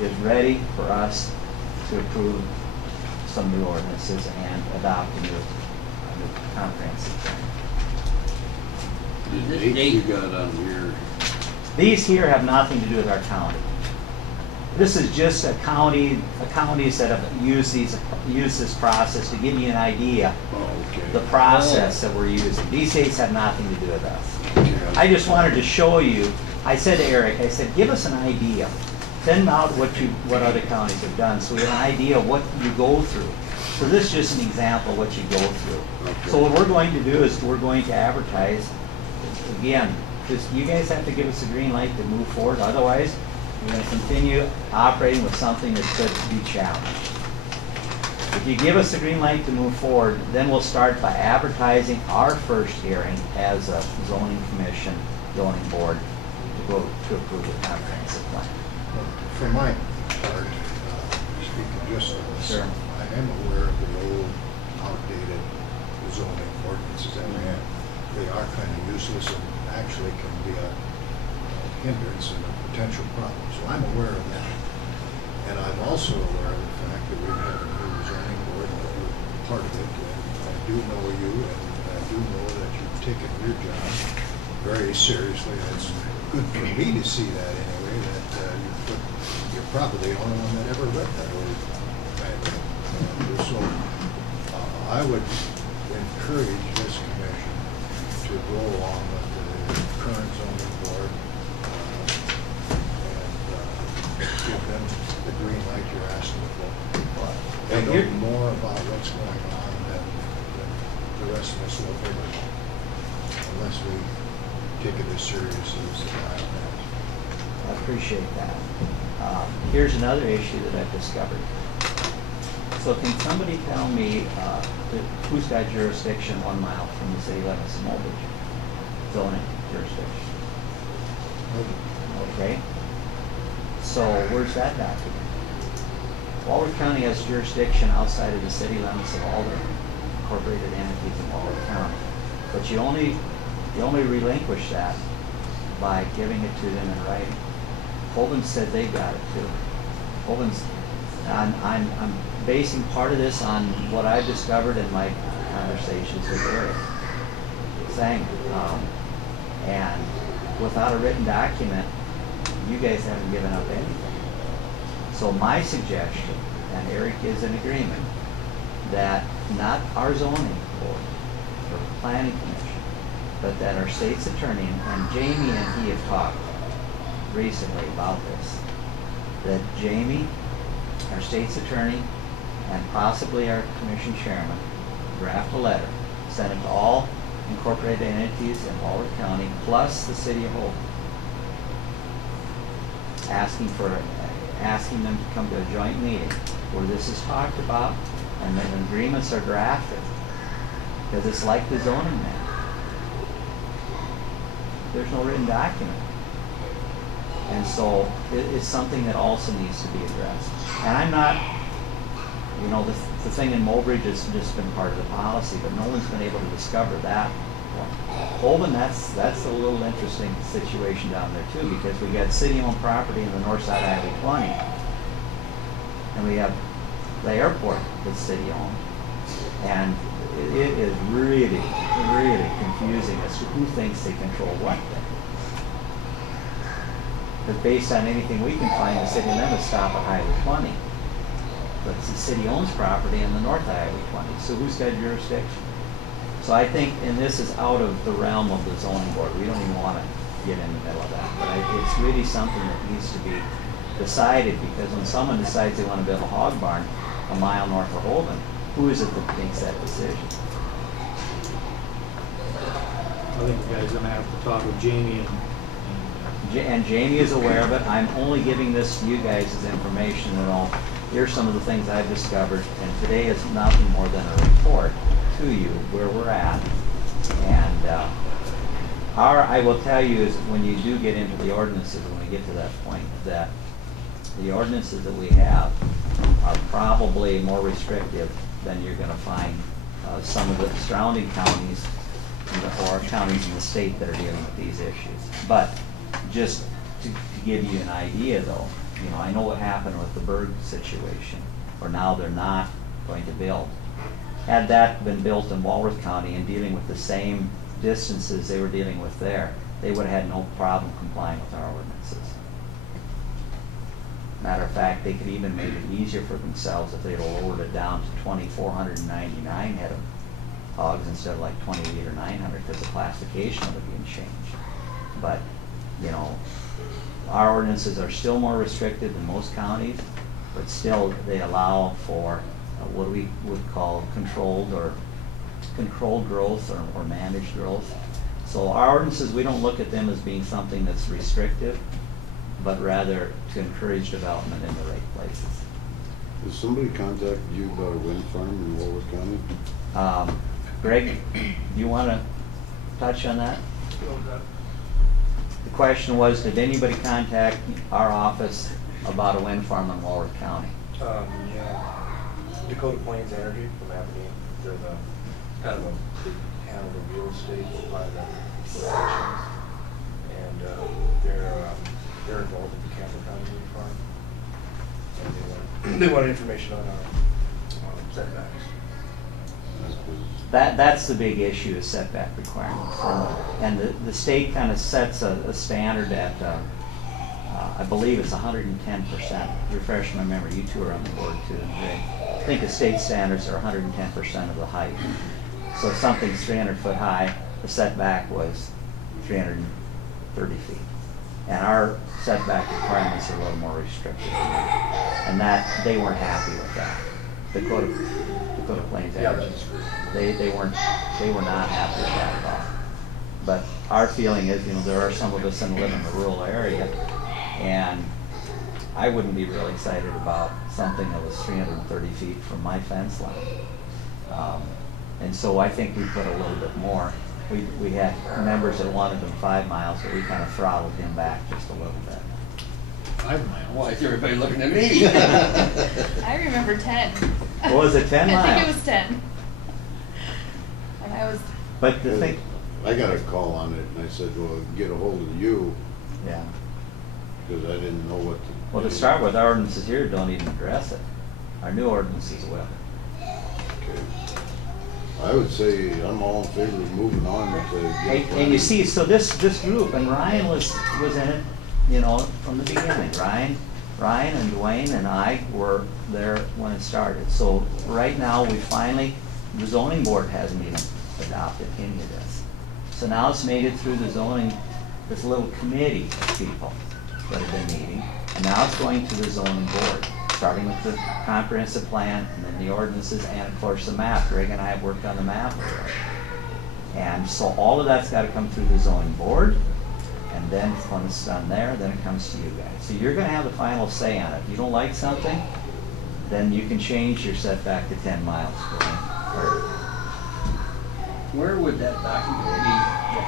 is ready for us to approve some new ordinances and adopt a new comprehensive plan. The date you got on here, These here have nothing to do with our county. This is just counties that have used this process to give you an idea the process that we're using. These dates have nothing to do with us. I just wanted to show you. I said to Eric, I said, give us an idea. Send out what other counties have done, so we have an idea of what you go through. So this is just an example of what you go through. Okay. So what we're going to do is we're going to advertise. Again, just you guys have to give us a green light to move forward. Otherwise, we're going to continue operating with something that could be challenged. If you give us a green light to move forward, then we'll start by advertising our first hearing as a zoning commission, zoning board, to go to approve the comprehensive plan. For my part, speaking just on this, Sure. I am aware of the old outdated zoning ordinances that we have. They are kind of useless and actually can be a hindrance and a potential problem. So I'm aware of that. And I'm also aware of the fact that we have a new zoning board and that you're part of it. And I do know you, and I do know that you've taken your job very seriously. And it's good for me to see that anyway, that you're probably the only one that ever read that old manual. So I would encourage this commission to go along with the current zoning board and give them the green light you're asking for. They know more about what's going on than the rest of us will ever know, unless we take it as seriously as the guy has. I appreciate that. Here's another issue that I've discovered. So can somebody tell me who's got jurisdiction 1 mile from the city limits of Mulbridge? Zoning jurisdiction. Okay. So where's that document? Walworth County has jurisdiction outside of the city limits of all the incorporated entities in Walworth County. But you only relinquish that by giving it to them in writing. Holden said they got it too. Holden's, I'm basing part of this on what I've discovered in my conversations with Eric Sang. And without a written document, you guys haven't given up anything. So my suggestion, and Eric is in agreement, that not our zoning board or planning commission, but that our state's attorney, and Jamie and he have talked recently about this, that Jamie, our state's attorney, and possibly our commission chairman, draft a letter, send it to all incorporated entities in Walworth County, plus the city of Holden, asking them to come to a joint meeting where this is talked about and then agreements are drafted. Because it's like the zoning map. There's no written document. And so it's something that also needs to be addressed. And I'm not, you know, the thing in Mulbridge has just been part of the policy, but no one's been able to discover that one. Holden, that's a little interesting situation down there too, because we got city-owned property in the north side of Highway 20, and we have the airport that's city-owned. And it is really, really confusing as to who thinks they control what thing. But based on anything we can find, the city limits stop at Highway 20. But the city owns property in the north of Highway 20. So who's got jurisdiction? So I think, and this is out of the realm of the zoning board. We don't even want to get in the middle of that. But it's really something that needs to be decided, because when someone decides they want to build a hog barn, a mile north of Holden, who is it that makes that decision? I think the guy's gonna have to talk with Jamie and And Jamie is aware of it. I'm only giving this to you guys as information and all. Here's some of the things I've discovered, and today is nothing more than a report to you where we're at. And I will tell you is when you do get into the ordinances, when we get to that point, that the ordinances that we have are probably more restrictive than you're going to find some of the surrounding counties or counties in the state that are dealing with these issues. But just to give you an idea, though, you know, I know what happened with the Berg situation, where now they're not going to build. Had that been built in Walworth County and dealing with the same distances they were dealing with there, they would have had no problem complying with our ordinances. Matter of fact, they could even make it easier for themselves if they lowered it down to 2,499 head of hogs instead of like 28 or 900, because the classification would have been changed. But, you know, our ordinances are still more restricted than most counties, but still they allow for what we would call controlled growth or managed growth. So our ordinances, we don't look at them as being something that's restrictive, but rather to encourage development in the right places. Has somebody contacted you about a wind farm in Walworth County? Greg, do you want to touch on that? The question was, did anybody contact our office about a wind farm in Walworth County? Yeah. Dakota Plains Energy from Aberdeen. They're the kind of they handle the real estate by the locations, and they're involved with the Campbell County wind farm, and they want information on our setbacks. That's the big issue, is setback requirements, and the state kind of sets a standard at I believe it's 110%. Refresh my memory, you two are on the board too. I think the state standards are 110% of the height. So if something's 300 foot high, the setback was 330 feet. And our setback requirements are a little more restricted than that. And that, they weren't happy with that. Dakota Plains Energy, they were not happy with that at all. But our feeling is, you know, there are some of us that live in the rural area, and I wouldn't be real excited about something that was 330 feet from my fence line. And so I think we put a little bit more. We had members that wanted them 5 miles, but we kind of throttled him back just a little bit. 5 miles. Why is everybody looking at me? I remember 10. What was it, 10 miles? I think it was 10. And I was. But the thing. I got a call on it, and I said, well, get a hold of you, Yeah. because I didn't know what to. Well, to start with, our ordinances here don't even address it. Our new ordinances will. Okay. I would say I'm all in favor of moving on to get. And you see, so this group, and Ryan was in it, you know, from the beginning. Ryan and Dwayne and I were there when it started. So right now, the zoning board hasn't even adopted any of this. So now it's made it through the zoning, this little committee of people that have been meeting, and now it's going to the zoning board, starting with the comprehensive plan, and then the ordinances, and of course the map. Greg and I have worked on the map already. And so all of that's got to come through the zoning board, and then when it's done there, then it comes to you guys. So you're going to have the final say on it. If you don't like something, then you can change your setback to 10 miles. Where would that document be that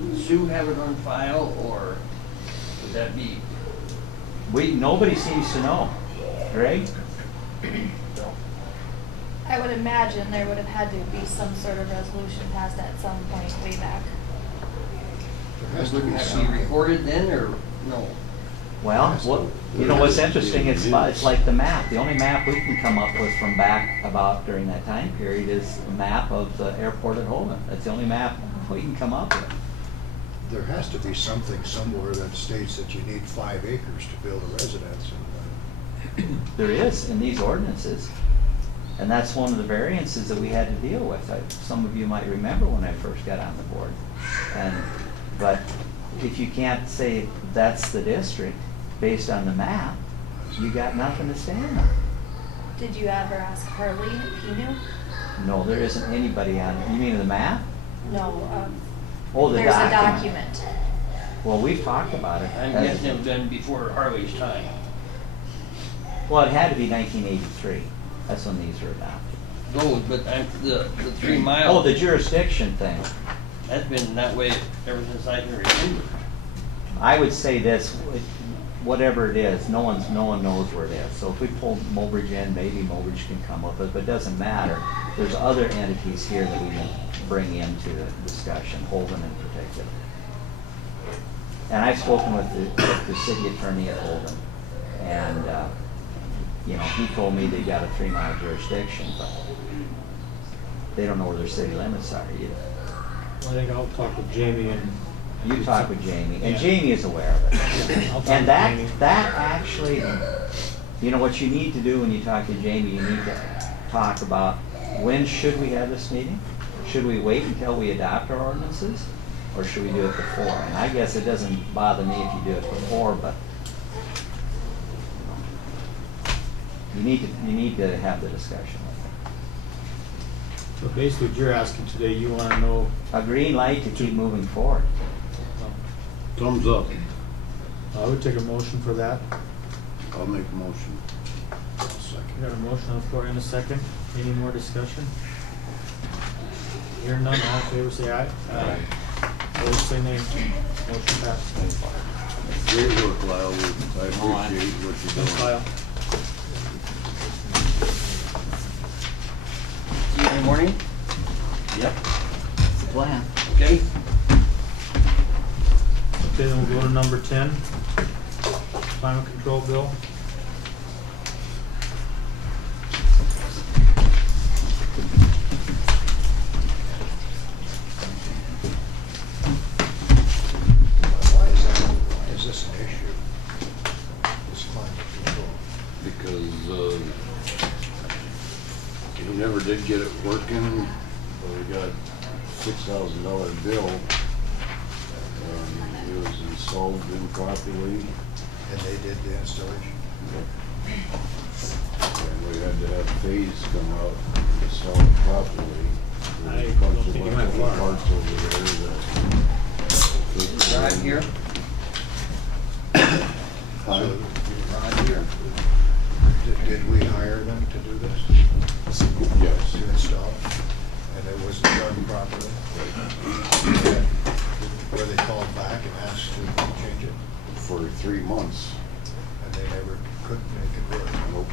would Sue have it on file, or would that be? Nobody seems to know. Greg? I would imagine there would have had to be some sort of resolution passed at some point way back. There has to be Would that something. be recorded then, or no? Well, you know what's interesting, it's like the map. The only map we can come up with from back about during that time period is a map of the airport at Holden. That's the only map we can come up with. There has to be something somewhere that states that you need 5 acres to build a residence. There is in these ordinances. And that's one of the variances that we had to deal with. Some of you might remember when I first got on the board. But if you can't say that's the district, based on the map, you got nothing to stand on. Did you ever ask Harley if he knew? No, there isn't anybody on, you mean the map? No, Oh, the there's document. a document. Well, we've talked about it. I'm guessing it was done before Harley's time. Well, it had to be 1983. That's when these were adopted. Those, but the 3 mile. Oh, the jurisdiction thing. That's been that way ever since I can remember. I would say this, whatever it is, no one knows where it is. So if we pull Mobridge in, maybe Mobridge can come with it, but it doesn't matter. There's other entities here that we can bring into the discussion, Holden in particular. And I've spoken with the city attorney at Holden, and you know, he told me they got a 3 mile jurisdiction, but they don't know where their city limits are either. I think I'll talk with Jamie and. You talk with Jamie, and Yeah. Jamie is aware of it. I'll talk And with Jamie. that actually, you know, what you need to do when you talk to Jamie, you need to talk about when should we have this meeting? Should we wait until we adopt our ordinances, or should we do it before? And I guess it doesn't bother me if you do it before, but you need to have the discussion with them. So basically what you're asking today, you wanna know, A green light to keep moving forward. Thumbs up. I would take a motion for that. I'll make a motion. We got a motion on the floor and a second. Any more discussion? Hearing none, all in favor say aye. Aye. Opposed say nay. Motion passed. Great work, Lyle. I appreciate what you're doing. Thanks, Lyle. See you in the morning? Yep. That's the plan. Okay. Okay, then we'll go to number 10, climate control bill. Why is this an issue? This climate control? Because he never did get it working, but we got $6,000 bill. It was installed improperly, And they did the installation? and we had to have phase come out and install it properly. I There's a bunch don't of think you went electrical far. parts over there that. Right here? Huh? Right here. Did we hire them to do this? Yes. To install? And it wasn't done properly? And were they called back and asked to change it? For 3 months. And they never could make it work? Nope.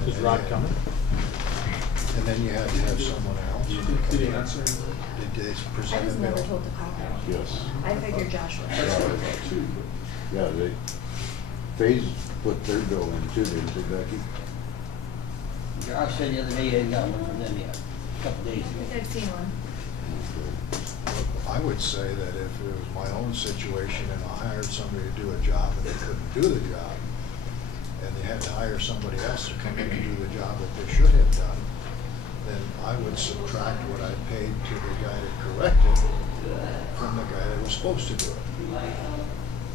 And Is then Rod you- coming? And then you had to have someone else? Did he answer? Did they I present a was never bill? told to call. Yes. I figured Josh would. Yeah, they, phase put their bill in too, didn't they, Becky? Josh said the other day he hadn't got one from them yet, a couple days ago. I've seen one. I would say that if it was my own situation and I hired somebody to do a job and they couldn't do the job, and they had to hire somebody else to come in and do the job that they should have done, then I would subtract what I paid to the guy that corrected from the guy that was supposed to do it.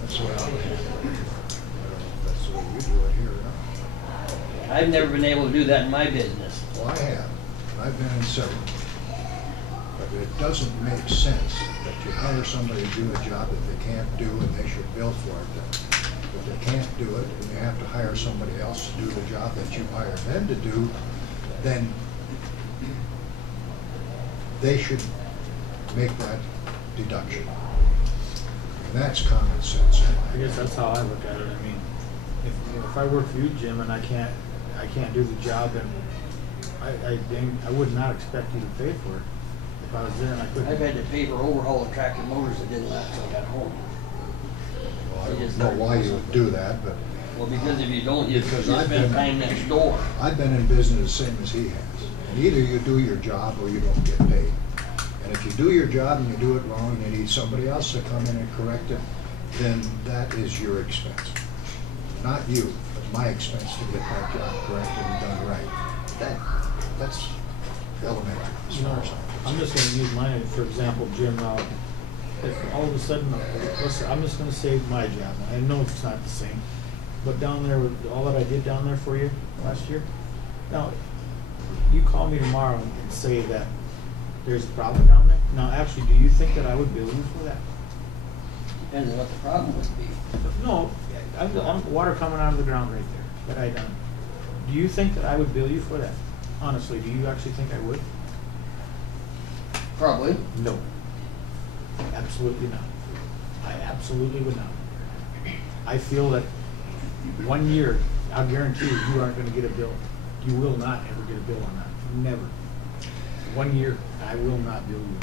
That's the way I would handle it. I don't know if that's the way you do it here or not. I've never been able to do that in my business. Well, I have, and I've been in several. But it doesn't make sense that you hire somebody to do a job that they can't do and they should bill for it. But they can't do it and you have to hire somebody else to do the job that you hired them to do, then they should make that deduction. And that's common sense. I guess that's how I look at it. I mean, if I work for you, Jim, and I can't do the job, and I would not expect you to pay for it. If I was there and I couldn't. I've had to pay for overhaul of tractor motors that didn't last till I got home. Well, I don't know why you would do that, but Well, because if you don't, you Because spend I've been- time next door. I've been in business the same as he has. And either you do your job or you don't get paid. And if you do your job and you do it wrong and you need somebody else to come in and correct it, then that is your expense. Not you, but my expense to get that job corrected and done right. That's elementary as You know, far as I'm I'm just gonna use mine, for example, Jim, if all of a sudden, listen, I'm just gonna say my job, I know it's not the same, but down there, with all that I did down there for you last year, now, you call me tomorrow and say that there's a problem down there, now, actually, do you think that I would bill you for that? Depends on what the problem would be. No, I'm water coming out of the ground right there, that I done. Do you think that I would bill you for that? Honestly, do you actually think I would? Probably. No. Absolutely not. I absolutely would not. I feel that 1 year, I'll guarantee you, you aren't gonna get a bill. You will not ever get a bill on that. Never. 1 year, I will not bill you.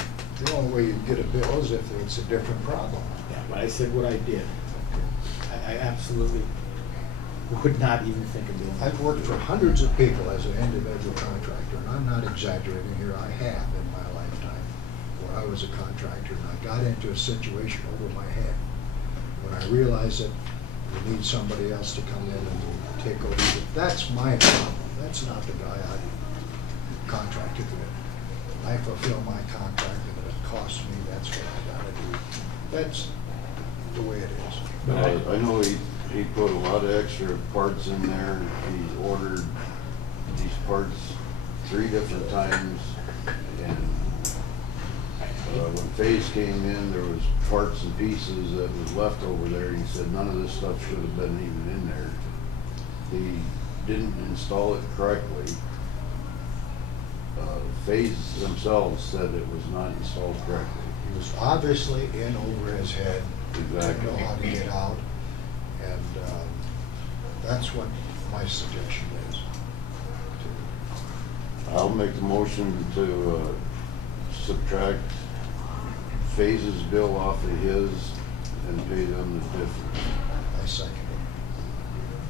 The only way you get a bill is if it's a different problem. Yeah, but I said what I did. I absolutely would not even think of doing that. I've worked for hundreds of people as an individual contractor, and I'm not exaggerating here, I have in my lifetime, where I was a contractor and I got into a situation over my head. When I realized that you need somebody else to come in and take over, that's my problem, that's not the guy I contracted with. I fulfill my contract, and if it costs me, that's what I gotta do. That's the way it is. I know he put a lot of extra parts in there. He ordered these parts 3 different times, and when Phase came in, there was parts and pieces that was left over there. He said none of this stuff should have been even in there. He didn't install it correctly. Phase themselves said it was not installed correctly. He was obviously in over his head. Exactly. Didn't know how to get out, and that's what my suggestion is. I'll make the motion to subtract Phase's bill off of his and pay them the difference. I second it.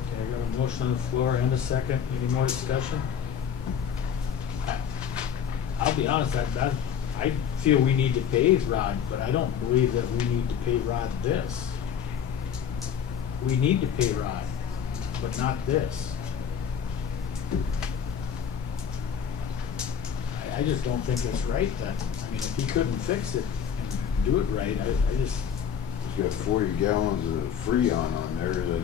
Okay, I got a motion on the floor and a second. Any more discussion? I'll be honest, I feel we need to pay Rod, but I don't believe that we need to pay Rod this. We need to pay Rod, but not this. I just don't think it's right then. I mean, if he couldn't fix it and do it right, I just... He's got 40 gallons of Freon on there that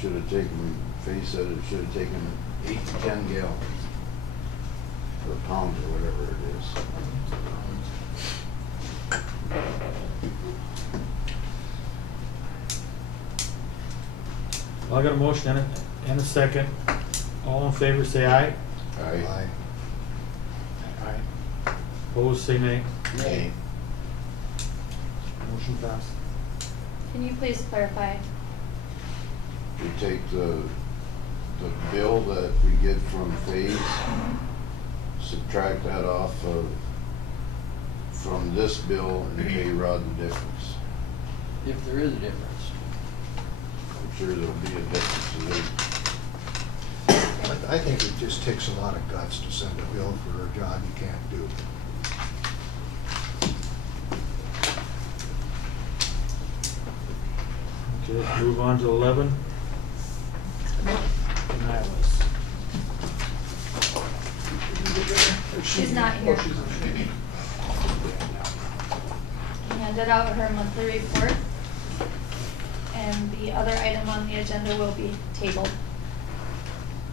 should have taken, Phase said it should have taken 8 to 10 gallons. Or pounds or whatever it is. Well, I got a motion and a second. All in favor, say aye. Aye. Aye. Opposed, say nay. Nay. Motion passed. Can you please clarify? We take the bill that we get from Phase, subtract that off of, from this bill and pay Rod the difference. If there is a difference. I'm sure there'll be a difference. I think it just takes a lot of guts to send a bill for a job you can't do. Okay, let's move on to 11. Denials. She's not here. I handed out her monthly report, and the other item on the agenda will be tabled.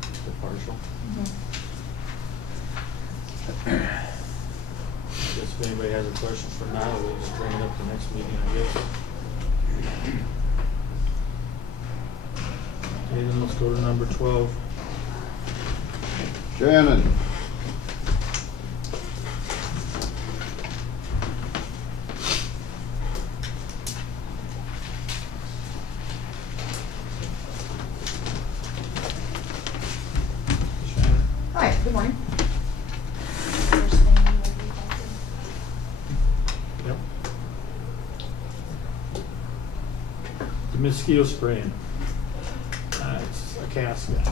The partial. I guess if anybody has a question for Nyla, we'll just bring it up the next meeting, I guess. Okay, then let's go to number 12. Shannon. Hi, good morning. First thing you will be Yep. The mosquito spraying. It's a casket.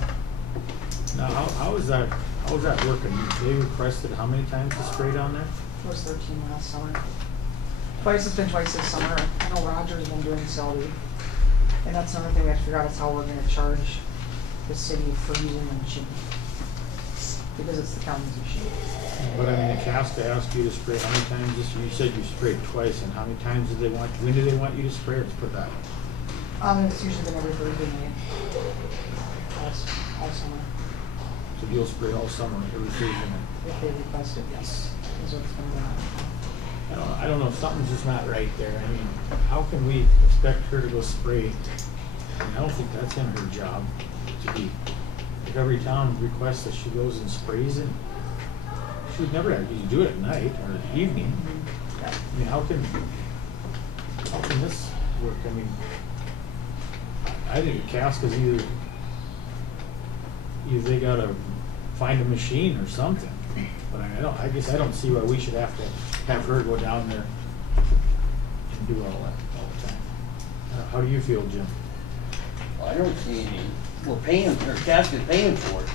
Now, how is that working? They requested how many times to spray down there? It was 13 last summer. It's been twice this summer. I know Roger's been doing Selby. And that's another thing we have to figure out is how we're gonna charge the city for using the machine. Because it's the county's machine. But I mean, Casca asked you to spray how many times this year? You said you sprayed twice, and how many times did they want, when do they want you to spray? Let's put that. It's usually been every Thursday night. All summer. So you'll spray all summer, every Thursday night? If they request it, yes, is what's going on. I don't know, something's just not right there. I mean, how can we expect her to go spray? I mean, I don't think that's in her job to be. If every town requests that she goes and sprays it, she would never have, you do it at night or evening. I mean, how can this work? I mean, I think Casca's either they gotta find a machine or something. But I guess I don't see why we should have to have her go down there and do all that all the time. How do you feel, Jim? I don't see any, we're paying, her Casca's paying for it.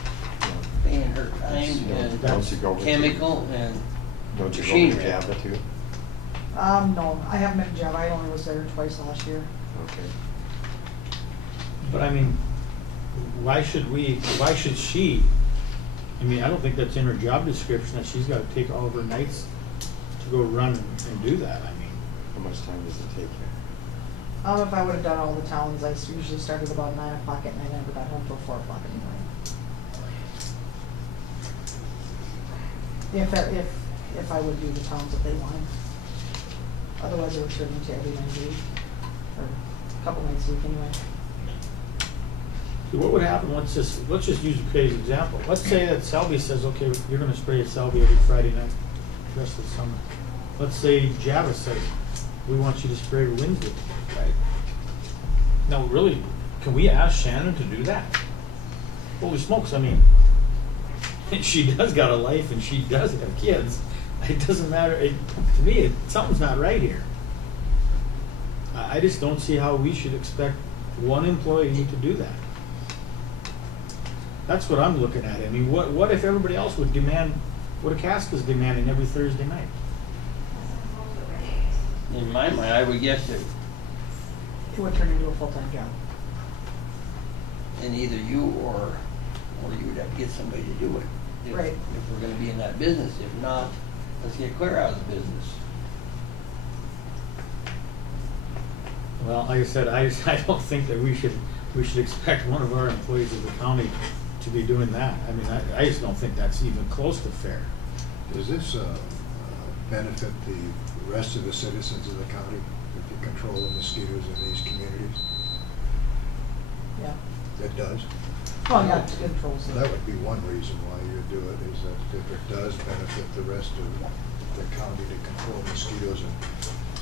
Paying her time Don't you go and with chemical and Don't you go machinery. with Java too? No, I haven't been Java. I only was there twice last year. Okay. But I mean, why should she? I mean, I don't think that's in her job description that she's gotta take all of her nights to go run and do that. I mean, How much time does it take you? If I would have done all the towns, I usually started about 9 o'clock at night and never got home till 4 o'clock in the morning. If I would do the towns that they wanted. Otherwise, I would turn into every night a week, or a couple nights a week anyway. what would happen, let's just use a crazy example. Let's say that Selby says, okay, you're gonna spray at Selby every Friday night, the rest of the summer. Let's say Java says, we want you to spray Wednesday, right? Now, really, can we ask Shannon to do that? Holy smokes, I mean, she does got a life and she does have kids. It doesn't matter, to me, something's not right here. I just don't see how we should expect one employee to do that. That's what I'm looking at. I mean, what if everybody else would demand what a Casca's demanding every Thursday night? In my mind, I would guess that, It would turn into a full-time job. and either you or you would have to get somebody to do it. Right. If we're gonna be in that business. If not, let's get clear out of the business. Well, like I said, I don't think that we should expect one of our employees of the county to be doing that. I mean, I just don't think that's even close to fair. Does this benefit the rest of the citizens of the county if you control the mosquitoes in these communities? Yeah. It does? Well, yeah, it controls So it. that would be one reason why you would do it, is that if it does benefit the rest of the county to control mosquitoes in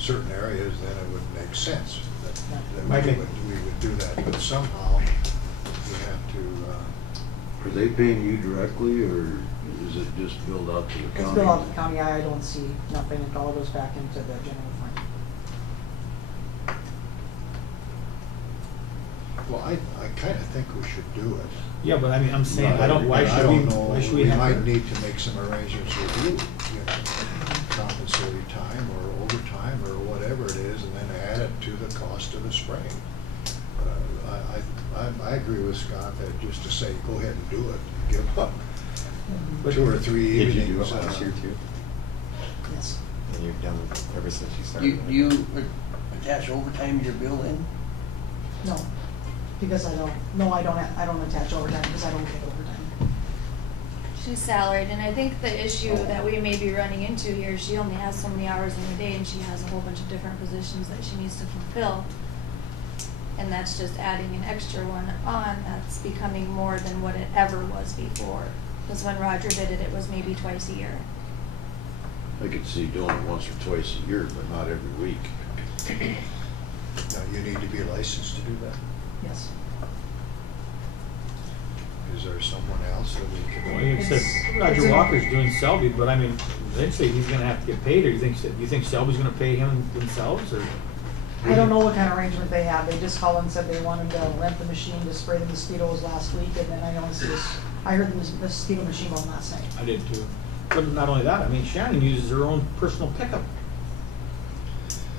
certain areas, then it would make sense that we would do that. But somehow, we have to, Are they paying you directly, or is it just billed out to the county? It's billed out to the county. I don't see nothing. It all goes back into the general fund. well, I kind of think we should do it. Yeah, but I mean, I'm saying, why But I should we, don't know, why should we we have might to? need to make some arrangements with you know, compensated time or overtime or whatever it is, and then add it to the cost of the spraying. I agree with Scott that just to say, go ahead and do it, give up But 2 or 3 Did evenings. you do it last year too? Yes. And you've done it ever since you started? Do you attach overtime to your bill then? No, because I don't attach overtime because I don't get overtime. She's salaried, and I think the issue that we may be running into here, she only has so many hours in a day, and she has a whole bunch of different positions that she needs to fulfill. And that's just adding an extra one on, that's becoming more than what it ever was before. Because when Roger did it, it was maybe twice a year. I could see doing it once or twice a year, but not every week. Now, you need to be licensed to do that? Yes. Is there someone else that we can? Well, you said Roger Walker's doing Selby, but I mean, eventually he's gonna have to get paid, or you think Selby's gonna pay him themselves, or? I don't know what kind of arrangement they have. They just called and said they wanted to rent the machine to spray the mosquitoes last week, and then I heard the mosquito machine going last night. I did too. But not only that, I mean, Shannon uses her own personal pickup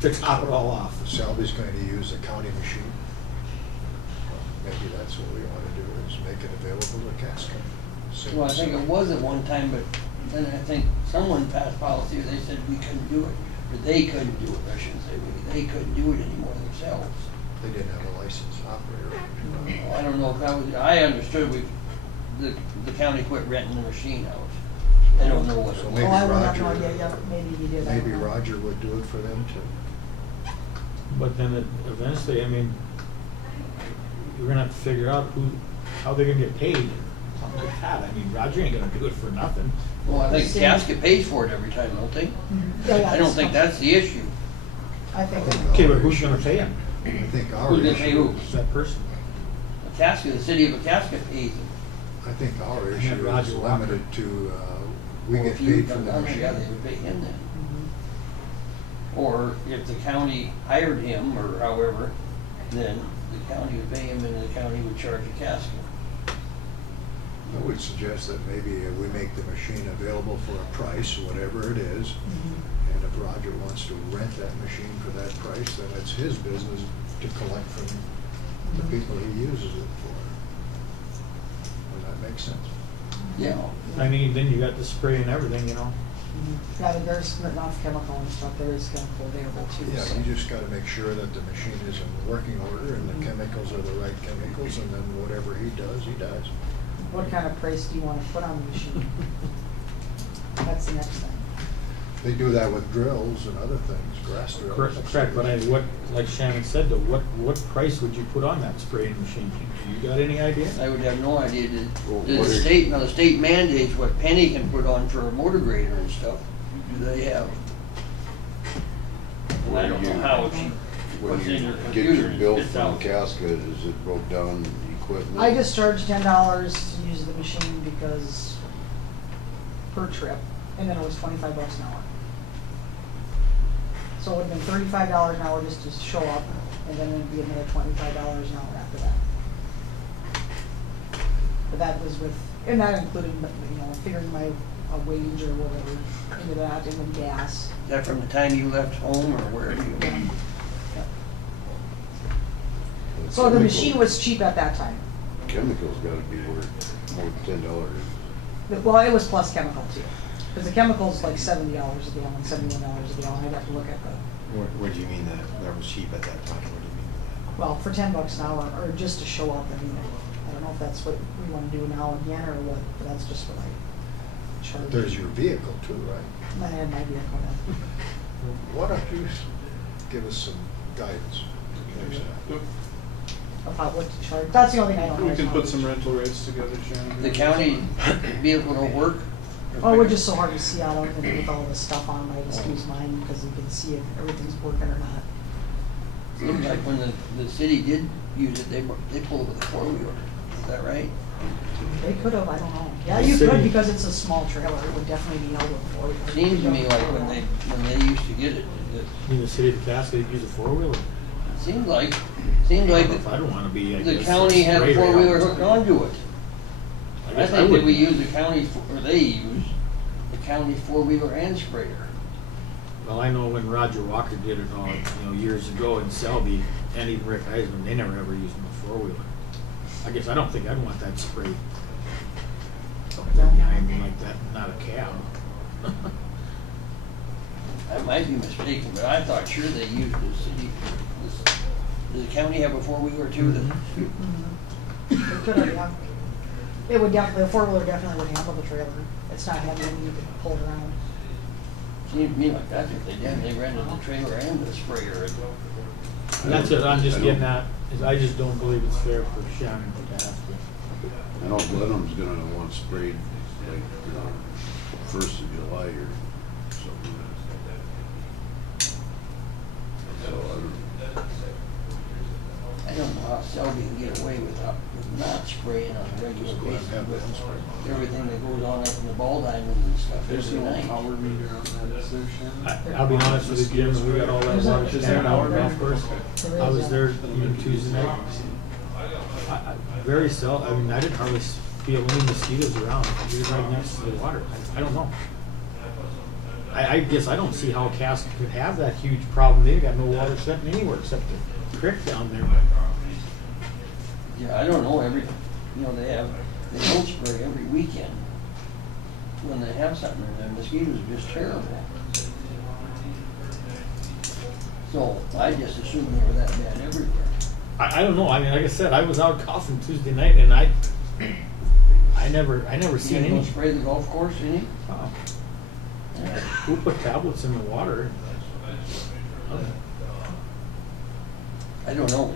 to top it all off. Selby's going to use a county machine. Well, maybe that's what we want to do, is make it available to Casca. Well, I think it was at one time, but then I think someone passed policy, or they said we couldn't do it, or they couldn't do it, I shouldn't say we, they couldn't do it anymore themselves. They didn't have a licensed operator. Well, I don't know if that was, I understood the county quit renting the machine out. I don't know what it So was. maybe Oh, I would have no Roger- idea, yeah, maybe he did. I don't Maybe know. Roger would do it for them too. But then eventually, I mean, you're gonna have to figure out how they're gonna get paid. Something like that. I mean, Roger ain't gonna do it for nothing. Well, I think Casket pays for it every time, don't they? Mhm. Yeah, yeah, I don't think that's the issue. I think. Okay, but who's gonna pay him? I think our Who's gonna pay issue, who? Who's that person? A Casket, the city of a Casket pays them. I think our And issue is Roger Walker. limited to, we Well, get if you paid for come the down there, machine. yeah, they would pay him then. Mhm. Or if the county hired him, or however, then the county would pay him and the county would charge a Casket. I would suggest that maybe we make the machine available for a price, whatever it is. Mhm. And if Roger wants to rent that machine for that price, then it's his business to collect from the people he uses it for. Does that make sense? Yeah. I mean, then you got the spray and everything, you know? Mhm. Yeah, but there's enough chemical and stuff, there is chemical available too. Yeah, so. you just gotta make sure that the machine is in working order and the chemicals are the right chemicals, and then whatever he does, he does. What kind of price do you want to put on the machine? That's the next thing. They do that with drills and other things, grass drills. Correct, but like Shannon said, though, what price would you put on that spraying machine? You got any idea? I would have no idea. Well, The what is- state, now the state mandates what Penny can put on for a motor grader and stuff. Do they have? And I don't know how she When puts you in her get computer your and bill spits from out. Cascade, is it broke down equipment? I just charge $10 to use the machine because per trip, and then it was $25 an hour. So it would have been $35 an hour just to show up, and then it'd be another $25 an hour after that. But that was with, and that included, you know, figuring my wage or whatever into that, and then gas. Is that from the time you left home or wherever you Yeah. went? Yeah. So the machine was cheap at that time. Chemicals gotta be worth more than $10. Well, it was plus chemical too, because the chemical's like $70 a gallon, $71 a gallon. I'd have to look at the, What do you mean that was cheap at that time? What do you mean by that? well, for $10 an hour, or just to show up. I mean, I don't know if that's what we want to do now again or what, but that's just what I charge. There's your vehicle too, right? I had my vehicle then. Why don't you give us some guidance next time? About what to charge. That's the only thing I don't know. We can is put how some to- rental rates together, Shannon. The county vehicle don't work? Oh, we're just so hard to see out of it with all this stuff on. I just use mine because you can see if everything's working or not. Seems like when the city did use it, they pulled it with a four-wheeler. Is that right? They could have, I don't know. Yeah, you could because it's a small trailer. It would definitely be held with a four-wheeler. Seems to me like when they used to get it, In the city of Cascade, use a four-wheeler? seems like I don't wanna be, I the guess, county had a straight right four-wheeler on. hooked onto it. I guess think that would. we use the county, or they use the county four-wheeler and sprayer. Well, I know when Roger Walker did it all, years ago in Selby, and even Rick Eisman, they never ever used a four-wheeler. I guess I don't think I'd want that sprayed behind me like that, not a cab. I might be mistaken, but I thought sure they used the city. Does the county have a four-wheeler too? Mhm. It could have, yeah. It would definitely, a four-wheeler definitely would handle the trailer. It's not heavy and you could pull it around. Seems to me like that's what they did. They rented the trailer and the sprayer. That's what I'm just getting at, is I just don't believe it's fair for Shannon to have to. I know Blenheim's gonna want sprayed like, 1st of July or something. So, I don't know how Selby can get away with not spraying on a regular Just go ahead basis and have with them spray. everything that goes on up in the ball diamonds and stuff There's every no night. power meter on that, is there, Shannon? I'll be honest with you, Jim, we got all that water Is there standing an out hour on the golf meter? course. There I is, was yeah. there even Tuesday night. Very seldom, I mean, I didn't hardly feel any mosquitoes around. You're right next to the water. I don't know. I guess I don't see how Cass could have that huge problem. They've got no water setting anywhere except the creek down there. Yeah, I don't know, they don't spray every weekend. when they have something in there, mosquitoes are just terrible. So I just assumed they were that bad everywhere. I don't know, I mean, like I said, I was out coughing Tuesday night and I never seen You any. don't spray the golf course any? Oh. Yeah. Who put tablets in the water? I don't know.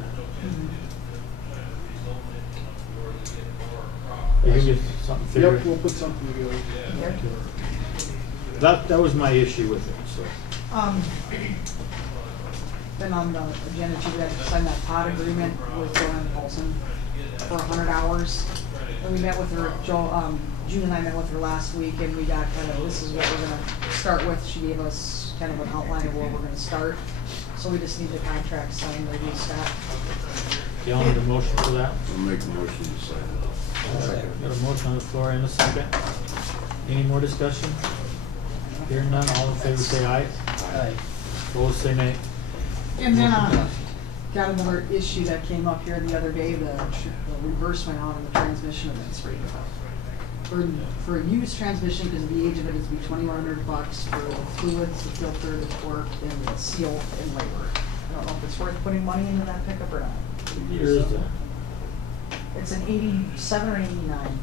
You give me something figured. Yep, we'll put something together. That was my issue with it, so. Then on the agenda too, we had to sign that pod agreement with Joanne Paulson for 100 hours. And we met with her, June and I met with her last week, and we got kind of, this is what we're gonna start with. She gave us kind of an outline of where we're gonna start. So we just need the contract signed, ready to start. Do you want a motion for that? I'll make a motion to sign it. Got a motion on the floor and a second. Any more discussion? Hearing none, all in favor say aye. Aye. Opposed say nay. And then, got another issue that came up here the other day, the reverse went out on the transmission of it's right for a used transmission, because the age of it is be $2,100 for the fluids, the filter, the torque, and the seal and labor. I don't know if it's worth putting money into that pickup or not. What year is that? It's an 87 or 89.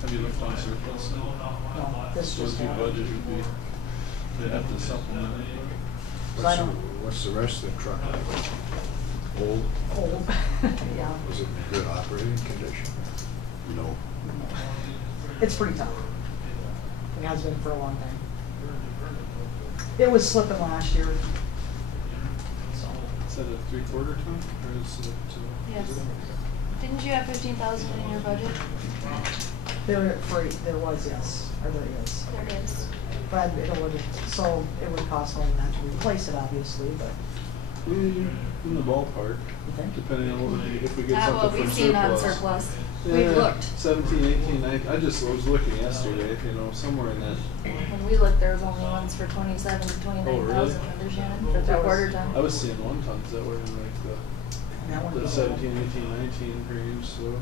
Have you looked on surplus? No, this What just your happened. budget would be, they'd have to supplement it. So I don't- What's the rest of the truck? Old? Old, yeah. Was it in good operating condition? No. It's pretty tough. It has been for a long time. It was slipping last year. So, Is that a 3/4 ton, or is it? Yes. Is it? Didn't you have 15,000 in your budget? there was, yes, or there is. There is. But so it would cost more than that to replace it, obviously, but. In the ballpark, You think? depending on what if we get Not something what from we've seen on surplus. surplus. Yeah, We've looked. 17, 18, 19, I just was looking yesterday, somewhere in that. When we looked, there was only ones for 27 to 29,000 under Shannon for That was- 3/4 ton. I was seeing 1 tons that were in like That one the was- 17, 18, 19 range, so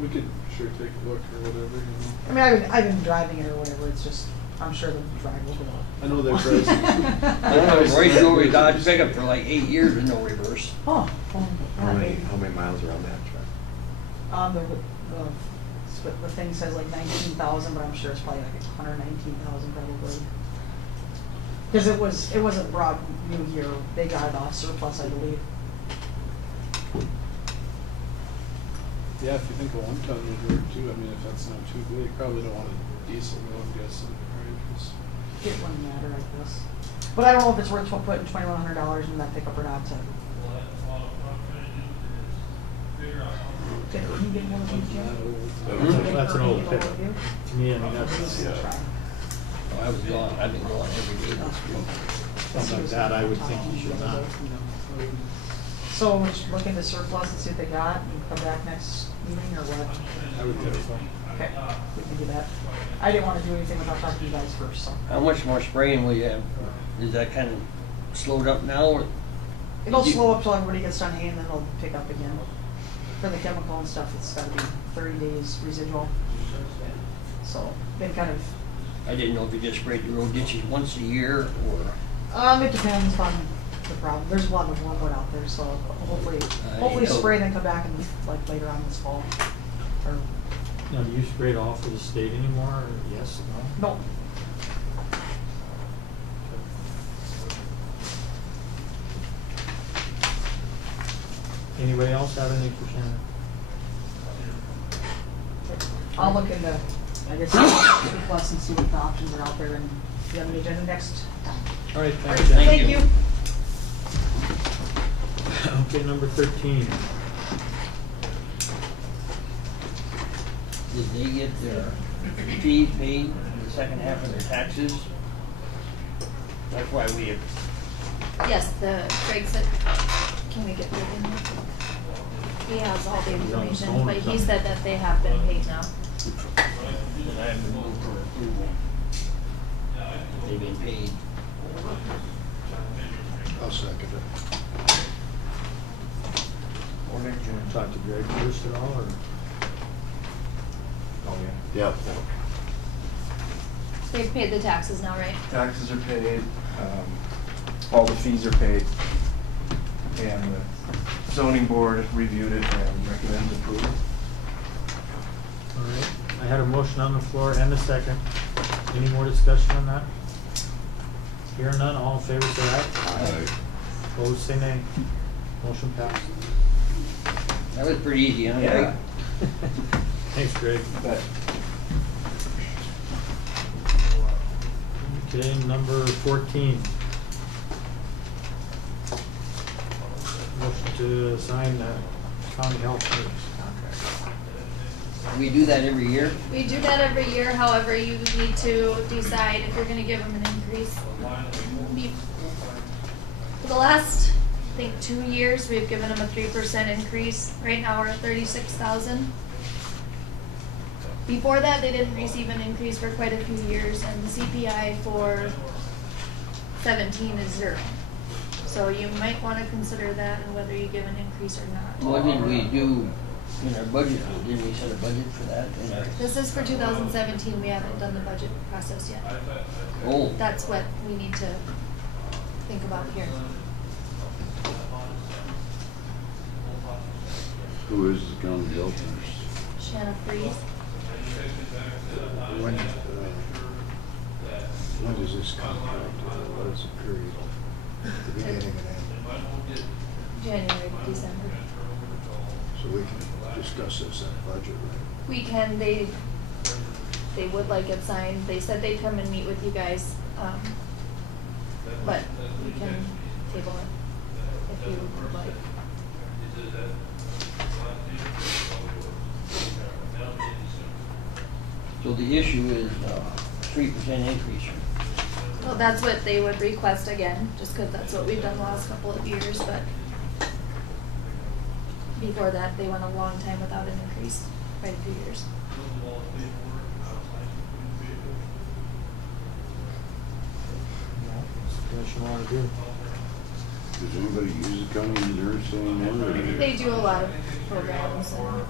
we could sure take a look or whatever, I mean, I've been driving it or whatever, it's just, I'm sure the drive will go up. I know they're pricey. Roy drove a Dodge pickup for like 8 years with no reverse. Oh. How many miles are on that truck? The thing says like 19,000, but I'm sure it's probably like 119,000 probably. Because it wasn't brought new here, they got it off surplus, I believe. Yeah, if you think a 1 ton would work too, I mean, if that's not too big, probably don't want a diesel though, I'm guessing, right? 'Cause It wouldn't matter, I guess. But I don't know if it's worth putting $2,100 in that pickup or not to. Can you get one of these, Jim? That's an old pickup. Overview? To me, I mean, that's, I was gone, I've been going every day this week. something like that, I would think you should not. So we'll just look into surplus and see what they got and come back next meeting or what? I would think so. Okay, we can do that. I didn't want to do anything without talking to you guys first, so. How much more spraying will you have? Is that kind of slowed up now or? It'll slow up till everybody gets done haying, then it'll pick up again. For the chemical and stuff, it's gotta be 30 days residual. So, been kind of, I didn't know if you just sprayed the road ditches once a year or. it depends on the problem. There's a lot of wormwood out there, so hopefully know. spray and then come back and like later on this fall. Or, Now, do you spray it all for the state anymore, or yes, no? no, Anybody else have anything for Shannon? I'll look into, I guess, surplus and see what the options are out there and be on the agenda next time. All right, All right, thanks, Jen. thank you. Okay, number 13. Did they get their fees paid in the second half of their taxes? That's why we have. Yes, Craig said, can we get that in there? He has all the He's on the information, phone but or he something. said that they have been paid now. And I haven't moved for approval. They've been paid. I'll second it. Morning, do you want to talk to Greg first at all, or? Yeah. They've paid the taxes now, right? Taxes are paid, all the fees are paid, and the zoning board reviewed it and recommends approval. All right, I had a motion on the floor and a second. Any more discussion on that? Hearing none, all in favor say aye. Aye. Opposed say nay. Motion passed. That was pretty easy, huh? Yeah. Thanks, Greg. But Okay, number 14. Motion to sign the county health nurse contract. We do that every year. We do that every year, however, you need to decide if you're gonna give them an increase. For the last, I think, 2 years, we've given them a 3% increase. Right now, we're at 36,000. Before that, they didn't receive an increase for quite a few years, and the CPI for 17 is 0. So you might wanna consider that and whether you give an increase or not. What did we do in our budget? Didn't we set a budget for that in our? This is for 2017, we haven't done the budget process yet. Oh. That's what we need to think about here. Who is the county health nurse? Shanna Freeze. When does this contract, what is the period? The beginning and end? January, December. So we can discuss this at budget, right? We can, they would like it signed. They said they'd come and meet with you guys, but we can table it if you would like. So the issue is 3% increase. Well, that's what they would request again, just because that's what we've done the last couple of years, but before that, they went a long time without an increase, quite a few years. What's the commission want to do? Does anybody use the county nurse anymore? or- They do a lot of programs and,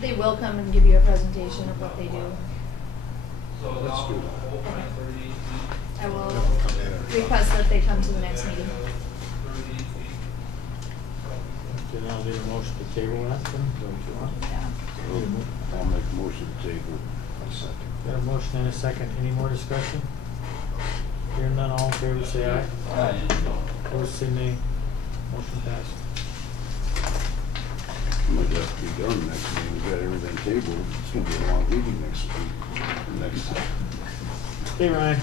they will come and give you a presentation of what they do. Let's do that. I will Come in. request that they come to the next meeting. Okay, now I'll need a motion to table that then, is that what you want? Yeah. I'll make a motion to table. I'll second. Got a motion and a second. Any more discussion? Hearing none, all in favor say aye. Aye. Opposed say nay. Motion passed. Might have to be done next meeting. We've got everything tabled. It's gonna be a long meeting next week. Next time. Hey, Ryan.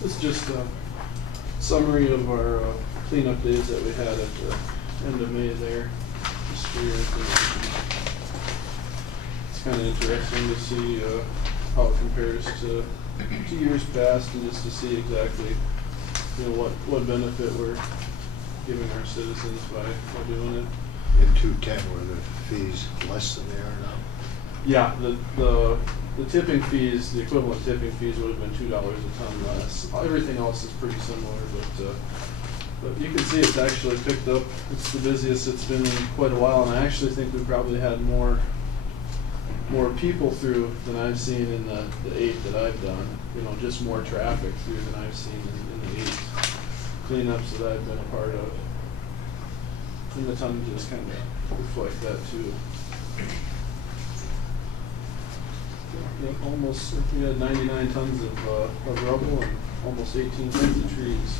This is just a summary of our cleanup days that we had at the end of May there this year. It's kind of interesting to see how it compares to years past, and just to see exactly, what benefit we're giving our citizens by doing it. In 210, were the fees less than they are now? Yeah, the tipping fees, the equivalent tipping fees would have been $2 a ton less. Everything else is pretty similar, but you can see it's actually picked up. It's the busiest it's been in quite a while, and I actually think we probably had more people through than I've seen in the 8 that I've done. Just more traffic through than I've seen in the 8 cleanups that I've been a part of. And the tonnages kind of reflect that too. Yeah, almost, we had 99 tons of rubble and almost 18 tons of trees.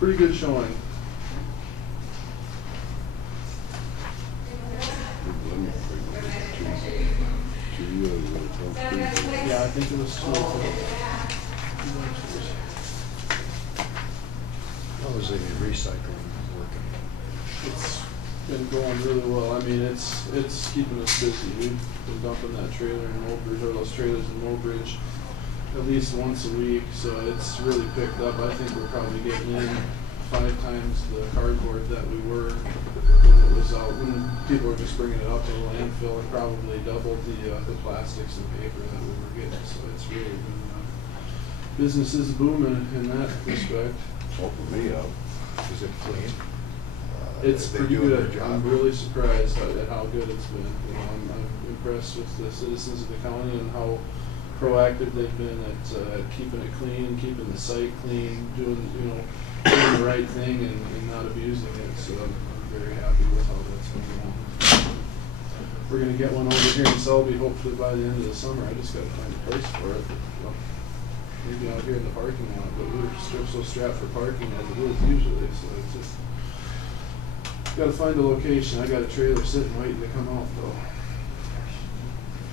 Pretty good showing. Yeah, I think it was 2. How is the recycling working? It's been going really well. I mean, it's keeping us busy. We've been dumping that trailer in Mobridge, or those trailers in Mobridge, at least once a week, so it's really picked up. I think we're probably getting in 5 times the cardboard that we were when it was out, when people were just bringing it out to the landfill, and probably doubled the plastics and paper that we were getting. So it's really been, business is booming in that respect. Helping me out. Is it clean? It's they pretty doing their good. job? I'm really surprised at how good it's been. You know, I'm impressed with the citizens of the county and how proactive they've been at keeping it clean, keeping the site clean, doing the right thing and not abusing it. So I'm very happy with how that's going on. We're gonna get one over here in Selby hopefully by the end of the summer. I just gotta find a place for it. Well, maybe out here in the parking lot, but we're so strapped for parking as it is usually, so it's just gotta find a location. I got a trailer sitting waiting to come out though.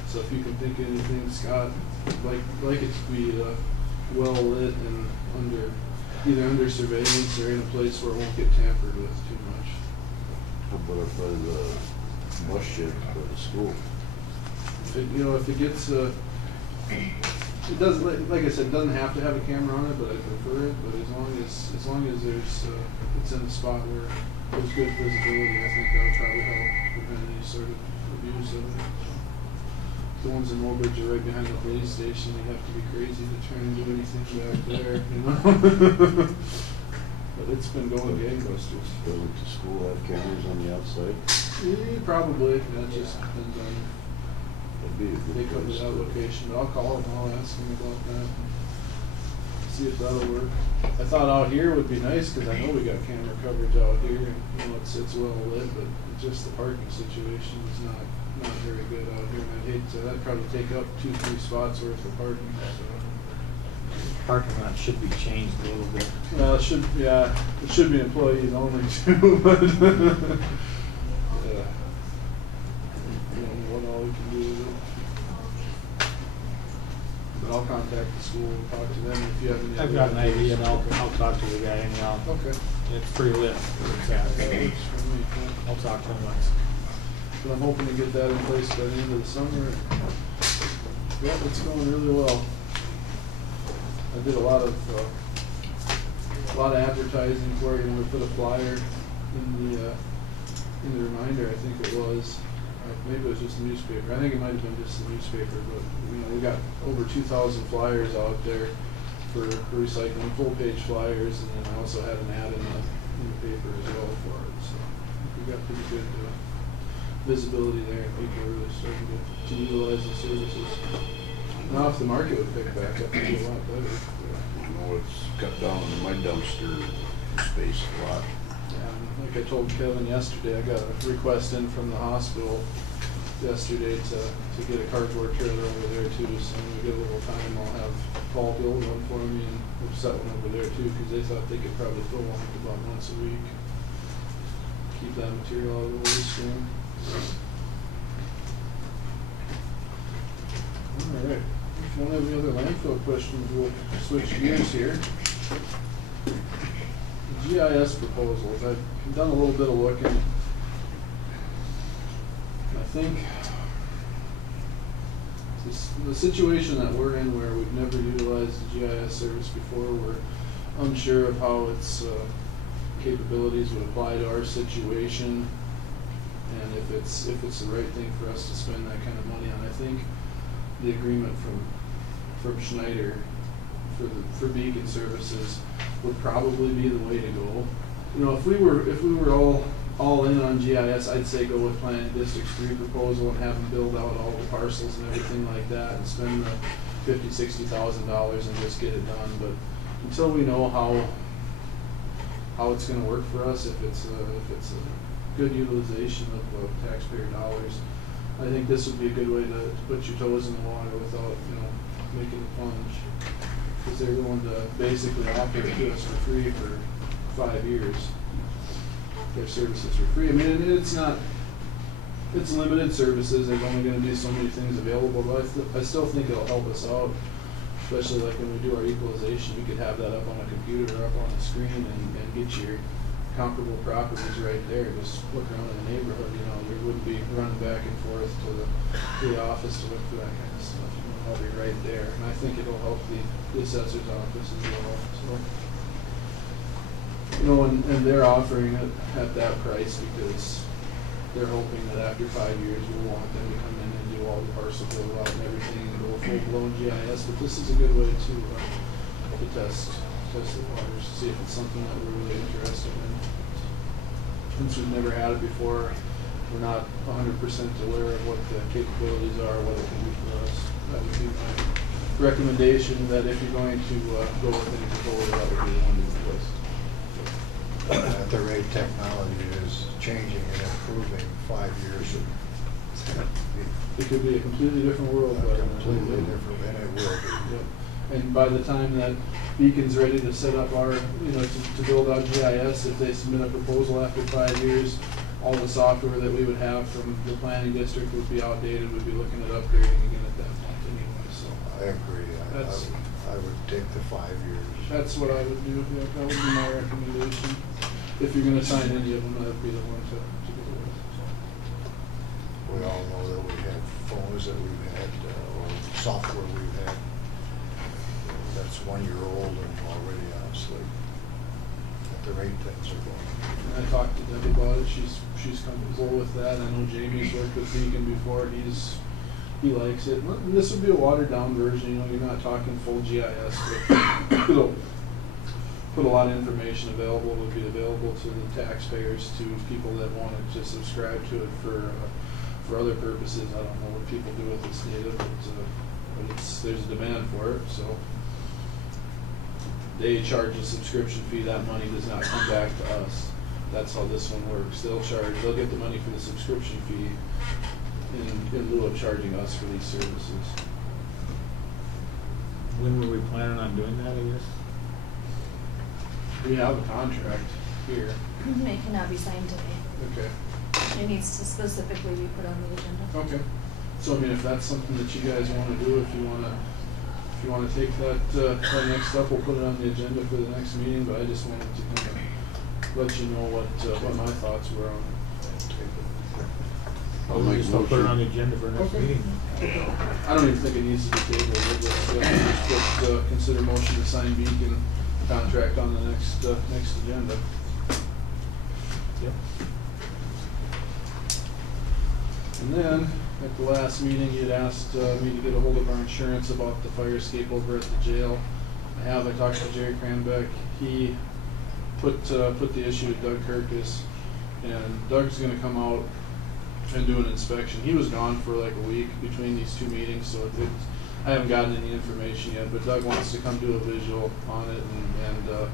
So if you can think of anything, Scott, like it to be well lit and either under surveillance or in a place where it won't get tampered with too much. How about if the bus shed for the school? If it gets it does, like I said, it doesn't have to have a camera on it, but I prefer it. But as long as there's it's in a spot where there's good visibility, I think that would probably help prevent any sort of abuse of it. The ones in Woolbridge are right behind the police station. You have to be crazy to try and do anything back there, But it's been going gangbusters. Doesn't the school have cameras on the outside? Yeah, probably. That just depends on That'd be a good they come to place that to- location. But I'll call them. I'll ask them about that. See if that'll work. I thought out here would be nice because I know we got camera coverage out here, and it's well lit, but just the parking situation is not very good out here. And I'd hate to. That'd probably take up 2-3 spots worth of parking. So. Parking lot should be changed a little bit. Well, it should be employees only too, but yeah. What all we can do with it. But I'll contact the school and talk to them if you have any. I've got an idea, and I'll talk to the guy anyhow. Okay. It's pretty lit. That works for me. I'll talk to him once. But I'm hoping to get that in place by the end of the summer. Yeah, it's going really well. I did a lot of advertising for it. We put a flyer in the reminder. I think it was. Maybe it was just the newspaper. I think it might have been just the newspaper. But we got over 2,000 flyers out there for recycling, full-page flyers, and then I also had an ad in the paper as well for it. So we got pretty good visibility there, and people are really starting to utilize the services. Now, if the market would pick back up, it'd be a lot better. I know it's cut down on my dumpster space a lot. Yeah, and like I told Kevin yesterday, I got a request in from the hospital yesterday to get a cardboard trailer over there too. So when we get a little time, I'll have Paul build one for me and we'll set one over there too, because they thought they could probably fill one about once a week. Keep that material out of the waste stream. All right. If you don't have any other landfill questions, we'll switch gears here. GIS proposals. I've done a little bit of looking. And I think the situation that we're in, where we've never utilized the GIS service before, we're unsure of how its capabilities would apply to our situation, and if it's the right thing for us to spend that kind of money on. I think the agreement from Schneider for beacon services would probably be the way to go. If we were all in on GIS, I'd say go with Planning District 3 proposal and have them build out all the parcels and everything like that, and spend the $50,000-$60,000 and just get it done. But until we know how it's going to work for us, if it's a good utilization of taxpayer dollars, I think this would be a good way to put your toes in the water without making the plunge, because they're going to basically offer it to us for free for 5 years. Their services for free. I mean, it's limited services. There's only going to be so many things available, but I still think it'll help us out, especially like when we do our equalization. We could have that up on a computer or up on a screen and get your comparable properties right there. Just look around in the neighborhood. You wouldn't be running back and forth to the office to look for that kind of stuff. It'll be right there, and I think it'll help the assessor's office as well. So. And they're offering it at that price because they're hoping that after 5 years we'll want them to come in and do all the parcel build out and everything and go full-blown GIS. But this is a good way to test the waters, see if it's something that we're really interested in. since we've never had it before, we're not 100% aware of what the capabilities are, what it can do for us. That would be my recommendation, that if you're going to go with any controller, that would be the one to do with. At the rate technology is changing and improving, 5 years, It could be a completely different world. But completely different, and it will be. Yep. And by the time that Beacon's ready to set up our, to build out GIS, if they submit a proposal after 5 years, all the software that we would have from the planning district would be outdated. We'd be looking at upgrading again at that point anyway. So I agree. I would take the 5 years. that's what I would do. Yeah, that would be my recommendation. If you're going to sign any of them, that would be the one to go with. We all know that we have phones that we've had, or software we've had, that's 1 year old and already obsolete. At the rate things are going. And I talked to Debbie about it. She's comfortable with that. I know Jamie's worked with Beacon before. He likes it. And this would be a watered down version. You're not talking full GIS, but it'll put a lot of information available. It would be available to the taxpayers, to people that want to just subscribe to it for other purposes. I don't know what people do with this data, but there's a demand for it. So they charge a subscription fee. That money does not come back to us. That's how this one works. They'll get the money for the subscription fee in lieu of charging us for these services. When were we planning on doing that, I guess? We have a contract here. It cannot be signed today. Okay. It needs to specifically be put on the agenda. Okay. So I mean, if that's something that you guys want to do, if you want to take that next step, we'll put it on the agenda for the next meeting. But I just wanted to kind of let you know what my thoughts were on it. I'll make a I'll put it on the motion. agenda for next Okay. meeting. I don't even think it needs to be tabled. Let's consider motion to sign Beacon contract on the next agenda. Yep. And then, at the last meeting, you'd asked me to get a hold of our insurance about the fire escape over at the jail. I talked to Jerry Cranbeck. He put the issue to Doug Kirkus, and Doug's gonna come out and do an inspection. He was gone for like a week between these two meetings, so I haven't gotten any information yet, but Doug wants to come do a visual on it and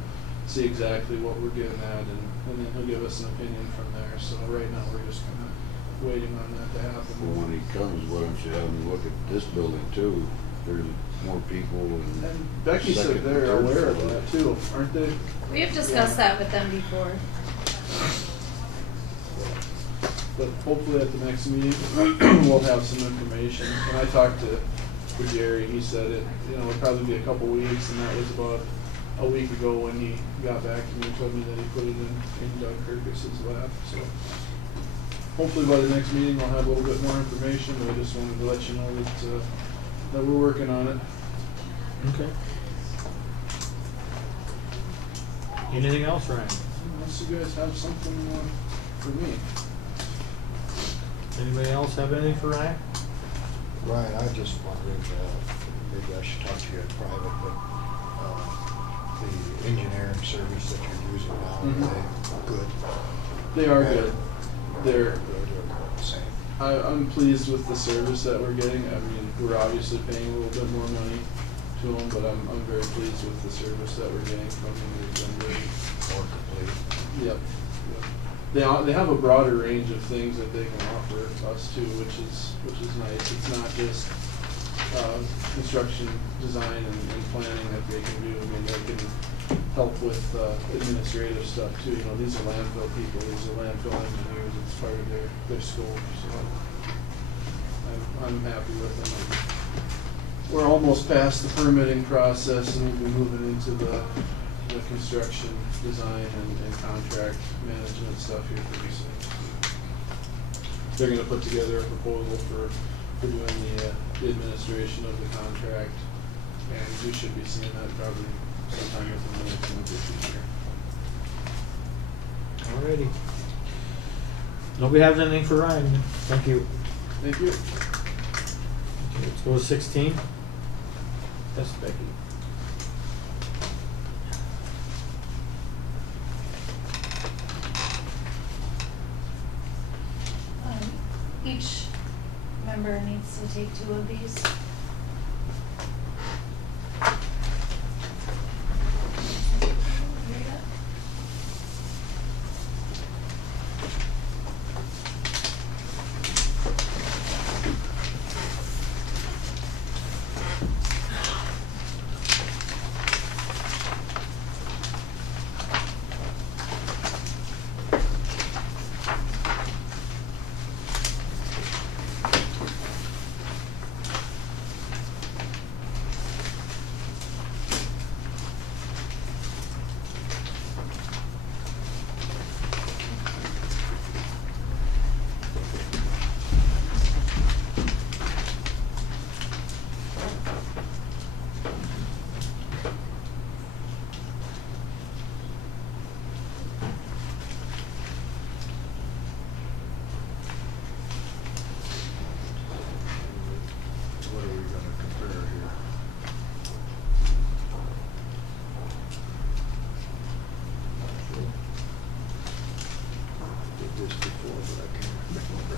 see exactly what we're getting at, and then he'll give us an opinion from there. So right now, we're just kind of waiting on that to happen. Well, when he comes, why don't you have him look at this building too? There's more people and. And Becky said second and they're third aware of floor. that too, aren't they? We have discussed that with them before. But hopefully at the next meeting, we'll have some information. And I talked to Jerry, he said it'd probably be a couple weeks, and that was about a week ago when he got back to me and told me that he put it in Doug Kirkus's lap. So hopefully by the next meeting, I'll have a little bit more information, but I just wanted to let you know that we're working on it. Okay. Anything else, Ryan? Unless you guys have something for me. Anybody else have anything for Ryan? Ryan, I just wondered, maybe I should talk to you in private, but the engineering service that you're using now, Mhm. are they good? They are good. They're doing the same. I'm pleased with the service that we're getting. I mean, we're obviously paying a little bit more money to them, but I'm very pleased with the service that we're getting from them. They've been very More complete. Yep. They have a broader range of things that they can offer us too, which is nice. It's not just construction design and planning that they can do. I mean, they can help with administrative stuff too. These are landfill people. These are landfill engineers. It's part of their scope. So I'm happy with them. We're almost past the permitting process, and we'll be moving into the construction design and contract management stuff here pretty soon. They're going to put together a proposal for doing the administration of the contract, and we should be seeing that probably sometime within the next month or 2 here. Alrighty. Nobody has anything for Ryan? Thank you. Thank you. Okay, let's go to 16. That's Becky. Each member needs to take 2 of these. What are we gonna compare here? Did this before, but I can't remember.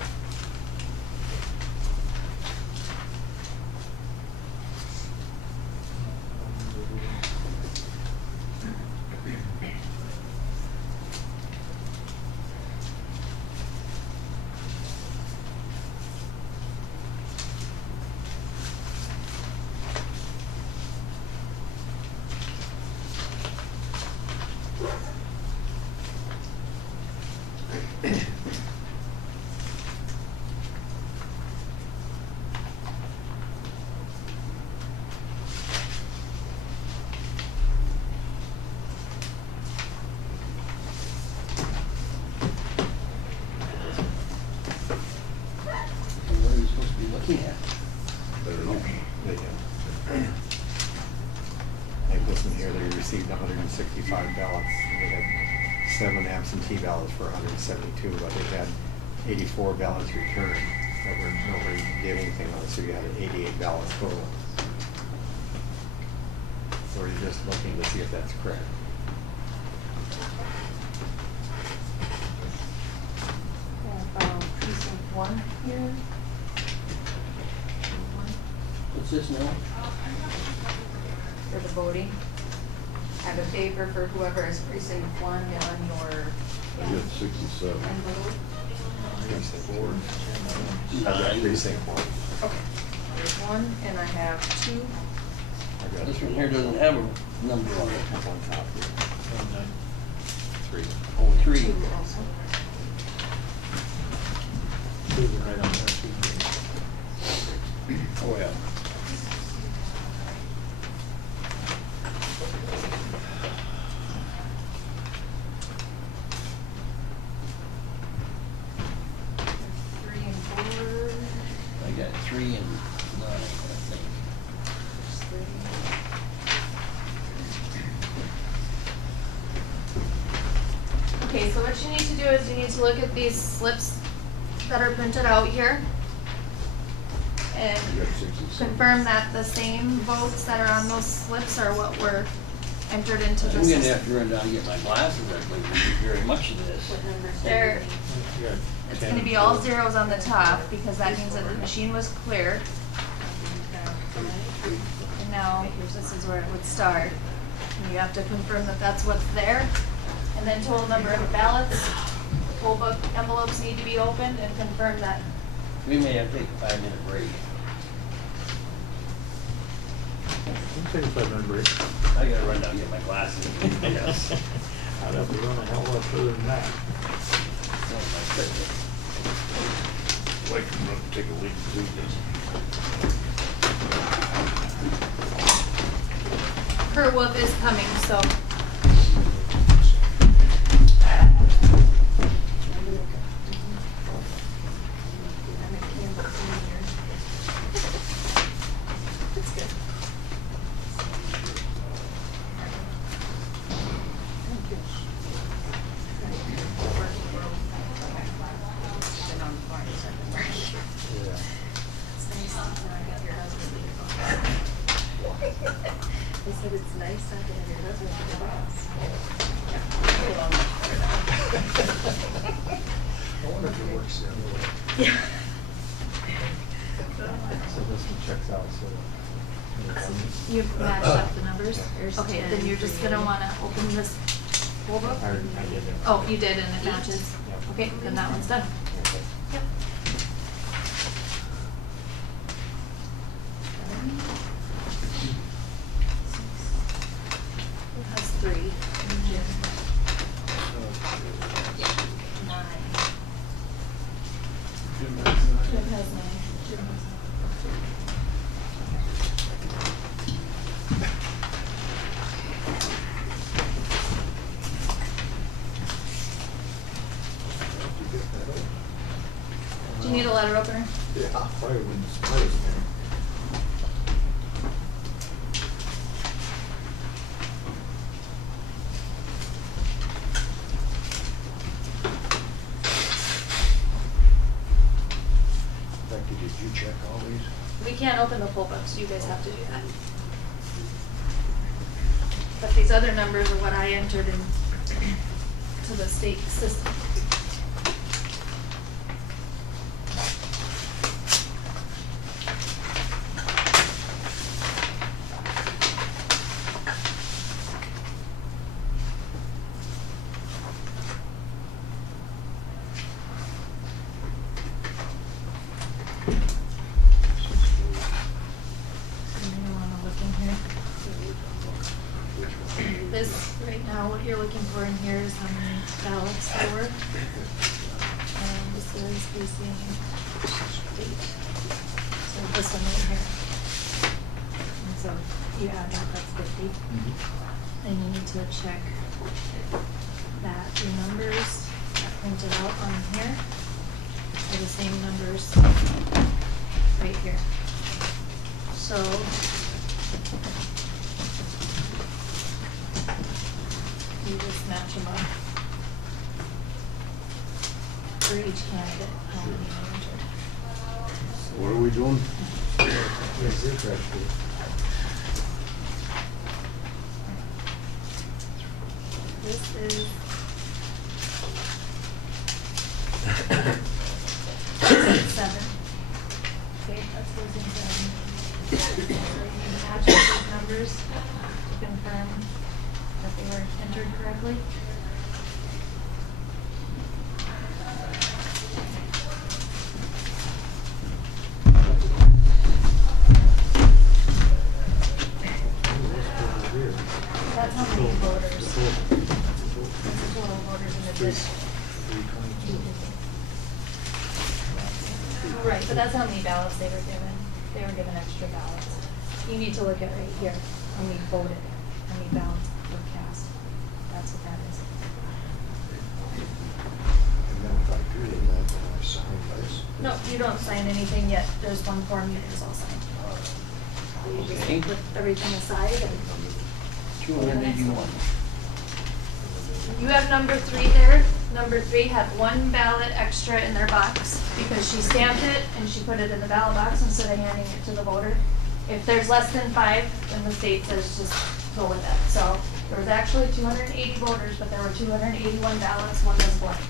What are you supposed to be looking at? Better know. Like this one here, they received 165 ballots. They had 7 absentee ballots for 172, but they had 84 ballots returned that were nobody did anything on, so you had 88 ballots total. So we're just looking to see if that's correct. Precinct 1 here. What's this now? For the voting. Have a paper for whoever is precinct 1 on your I got 67. envelope. I got precinct 1. Okay. There's 1, and I have 2. I got This two. one here doesn't have a number on it. It's on top here. 3. Oh, 3. 2 also. Moving right on there. Oh, yeah. There's 3 and 4. I got 3 and 9, I think. There's 3. Okay, so what you need to do is you need to look at these slips that are printed out here and I got 67. confirm that the same votes that are on those slips are what were entered into the I'm gonna system. have to run down and get my glasses. I believe we do very much of this. What numbers do There, you need? it's gonna be all zeros on the top because that means that the machine was cleared. And now, this is where it would start. And you have to confirm that that's what's there. And then total number of ballots, poll book envelopes need to be opened and confirm that. We may have to take a 5-minute break. Take a 5-minute break. I gotta run down and get my glasses. Yes. I'd have to run a hell of a lot further than that. Like to run, take a leak and do this. Kurt Wolf is coming, so. They said it's nice not to have your husband be the boss. I wonder if it works the other way. Yeah. So this one checks out, so. You matched up the numbers? Yeah. Okay, then you're just gonna wanna open this whole book? I did that. Oh, you did and it matches? Yep. Okay, then that one's done. Okay. Yep. It has 3. Jim. Yeah, 9. Jim has nine. Jim has 9. Jim has 9. Do you need a letter opener? Yeah, probably wouldn't surprise me. Becky, did you check all these? We can't open the full books, you guys have to do that. But these other numbers are what I entered in to the state system. You wanna look in here? This, right now, what you're looking for in here is how many ballots there were. And this is facing 8. So this one right here. And so you add that, that's 50. And you need to check that your numbers that printed out on here are the same numbers right here. So you just match them up for each candidate, how many you entered. What are we doing? Yes, it's right here. This is 7. Okay, that's losing 7. So you match up these numbers to confirm that they were entered correctly. That's how many voters. That's the total voters in the district. Right, but that's how many ballots they were given. They were given extra ballots. You need to look at right here, how many voted, how many ballots were cast. That's what that is. And then if I agree with that, then I sign this. No, you don't sign anything yet. There's one form you guys all sign. You just put everything aside and. 281. You have number 3 there. Number 3 had 1 ballot extra in their box because she stamped it and she put it in the ballot box instead of handing it to the voter. If there's less than 5, then the state says just go with it. So there was actually 280 voters, but there were 281 ballots, 1 was blank.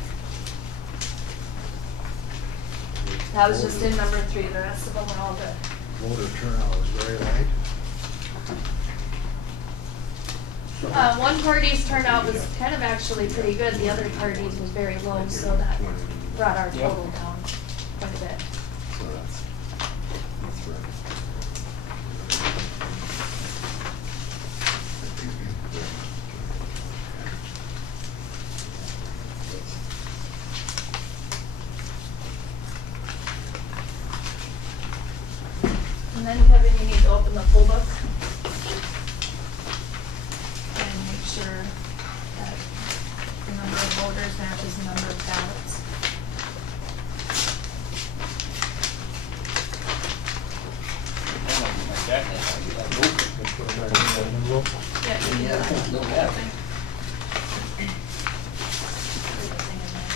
That was just in number 3, the rest of them were all good. Voter turnout was very light. One party's turnout was kind of actually pretty good, the other party's was very low, so that brought our total down quite a bit. So that's right. And then Kevin, you need to open the full book and make sure that the number of voters matches the number of ballots. Yeah, you can do that. Okay. Everything in there.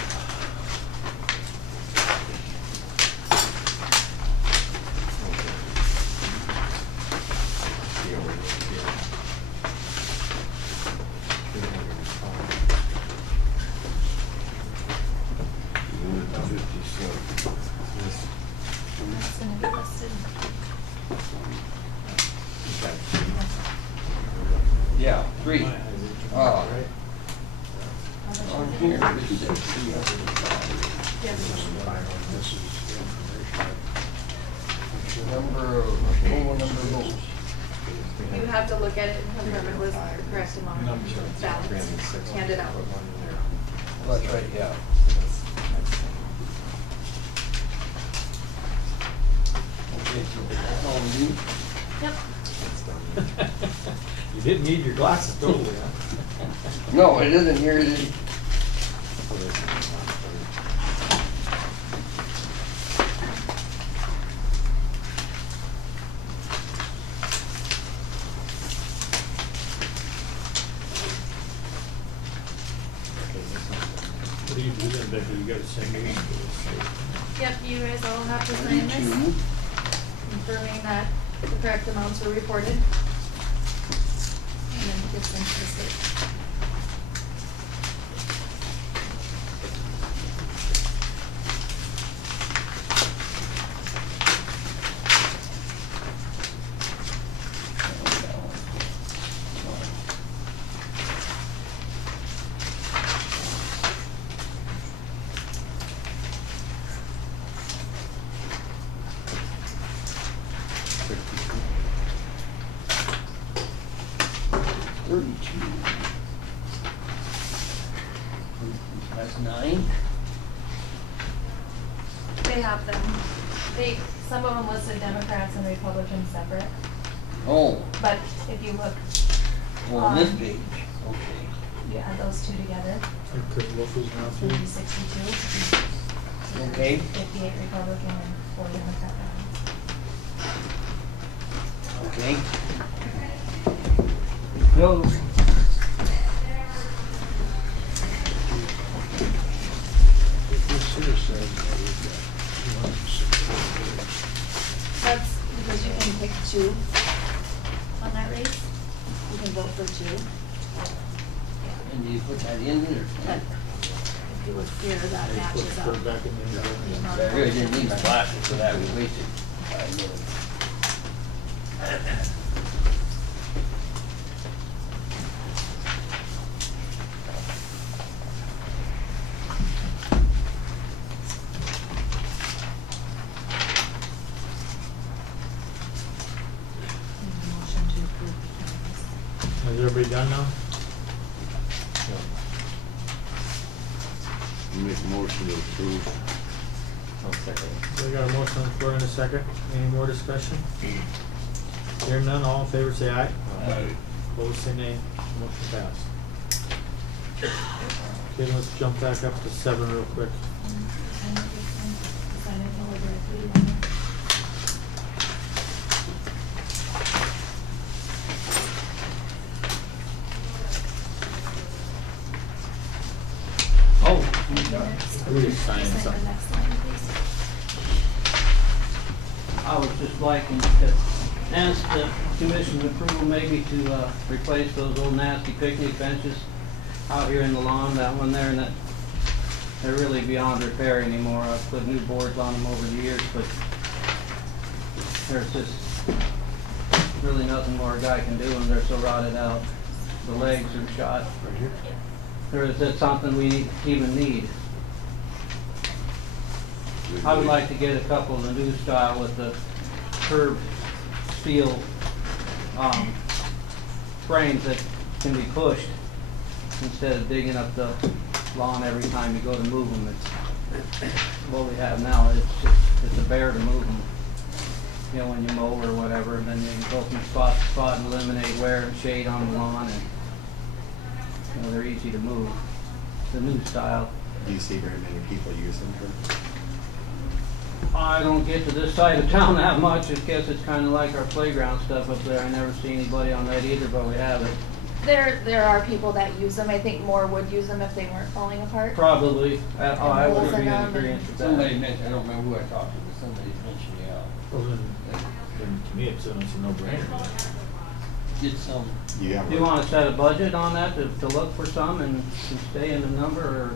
And that's gonna be listed Yeah, 3. My eyes are too Oh. much, right? On here, it says 375. This is the information. Number of, total number of votes. You have to look at it and confirm it was the correct amount of ballots handed out. That's right, yeah. Okay, so that's all we do? Yep. You didn't need your glasses totally, huh? No, it isn't here, it is. What do you do then, Becky? You gotta send me. Yep, you guys all have to sign this, 32. confirming that the correct amounts were reported. And then get sent to the state. That's 9. They have them. Some of them listed Democrats and Republicans separate, Oh, but if you look, on this page, okay. you add those two together, And Kurt Wolf is now it's too. gonna be 62. Okay. 58 Republican and 4 Democrat ballots. Okay. Go. This here says that we've got 264 votes. That's because you can pick 2 on that race. You can vote for 2. And do you put that in there? But if you look here, that They matches put up. Kurt back in there. the amount I of really votes. didn't need my glasses for that, we wasted 5 minutes. Motion to approve the canvas. Is everybody done now? Make a motion to approve. We got a motion on the floor in a second. Any more discussion? Hearing none, all in favor say aye. Opposed say nay. Motion passed. Okay, let's jump back up to 7 real quick. Sign it all over if you want. Oh, Who is signing Sign the something? next line, please. I was just liking to ask the commission's approval maybe to replace those old nasty picnic benches out here in the lawn, that one there, and that they're really beyond repair anymore. I've put new boards on them over the years, but there's just really nothing more a guy can do when they're so rotted out. The legs are shot. Right here? Or is that something we even need? I would like to get a couple of the new style with the curved steel frames that can be pushed instead of digging up the lawn every time you go to move them. It's what we have now. It's a bear to move them. You know, when you mow or whatever, and then you can go from spot to spot and eliminate wear and shade on the lawn, and you know, they're easy to move. The new style. Do you see very many people using her? I don't get to this side of town that much. I guess it's kind of like our playground stuff up there. I never see anybody on that either, but we have it. There are people that use them. I think more would use them if they weren't falling apart. Probably. I would holes in agree in them and- agreement with that. somebody mentioned, I don't remember who I talked to, but somebody mentioned, yeah. Well, then to me, it's a no-brainer. Get some. You have Do you want to set a budget on that to look for some and stay in the number, or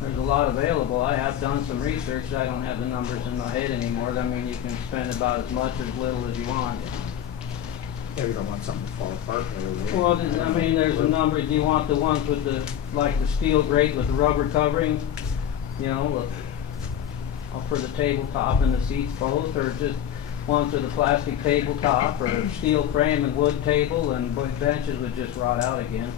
there's a lot available. I have done some research. I don't have the numbers in my head anymore. I mean, you can spend about as much or as little as you want. Yeah, we don't want something to fall apart. Or Well, I mean, there's a number, do you want the ones with the, like the steel grate with the rubber covering, you know, for the tabletop and the seats both, or just ones with a plastic tabletop, or steel frame and wood table, and benches would just rot out again.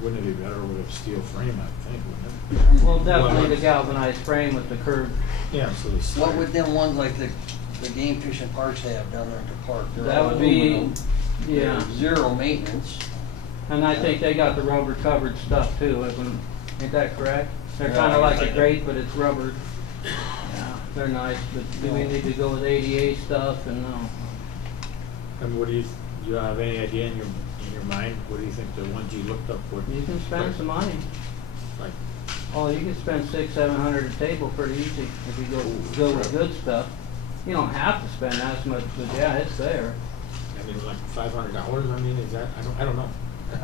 Wouldn't it be better with a steel frame, I think, wouldn't it? Well, definitely the galvanized frame with the curved. Yeah, so the What would them ones like the game fishing parks have down there at the park? They're That all would be, aluminum. yeah. They're zero maintenance. And I think they got the rubber covered stuff too, ain't that correct? They're Yeah, kinda I like guess a I grate, but it's rubber. Yeah, they're nice, but do we need to go with ADA stuff? And no. And what do you have any idea in your mind? What do you think the ones you looked up would? You can spend some money. Like, Oh, you can spend $600-700 a table pretty easy if you go with good stuff. You don't have to spend that much, but yeah, it's there. I mean, like $500. I mean, is that? I don't know.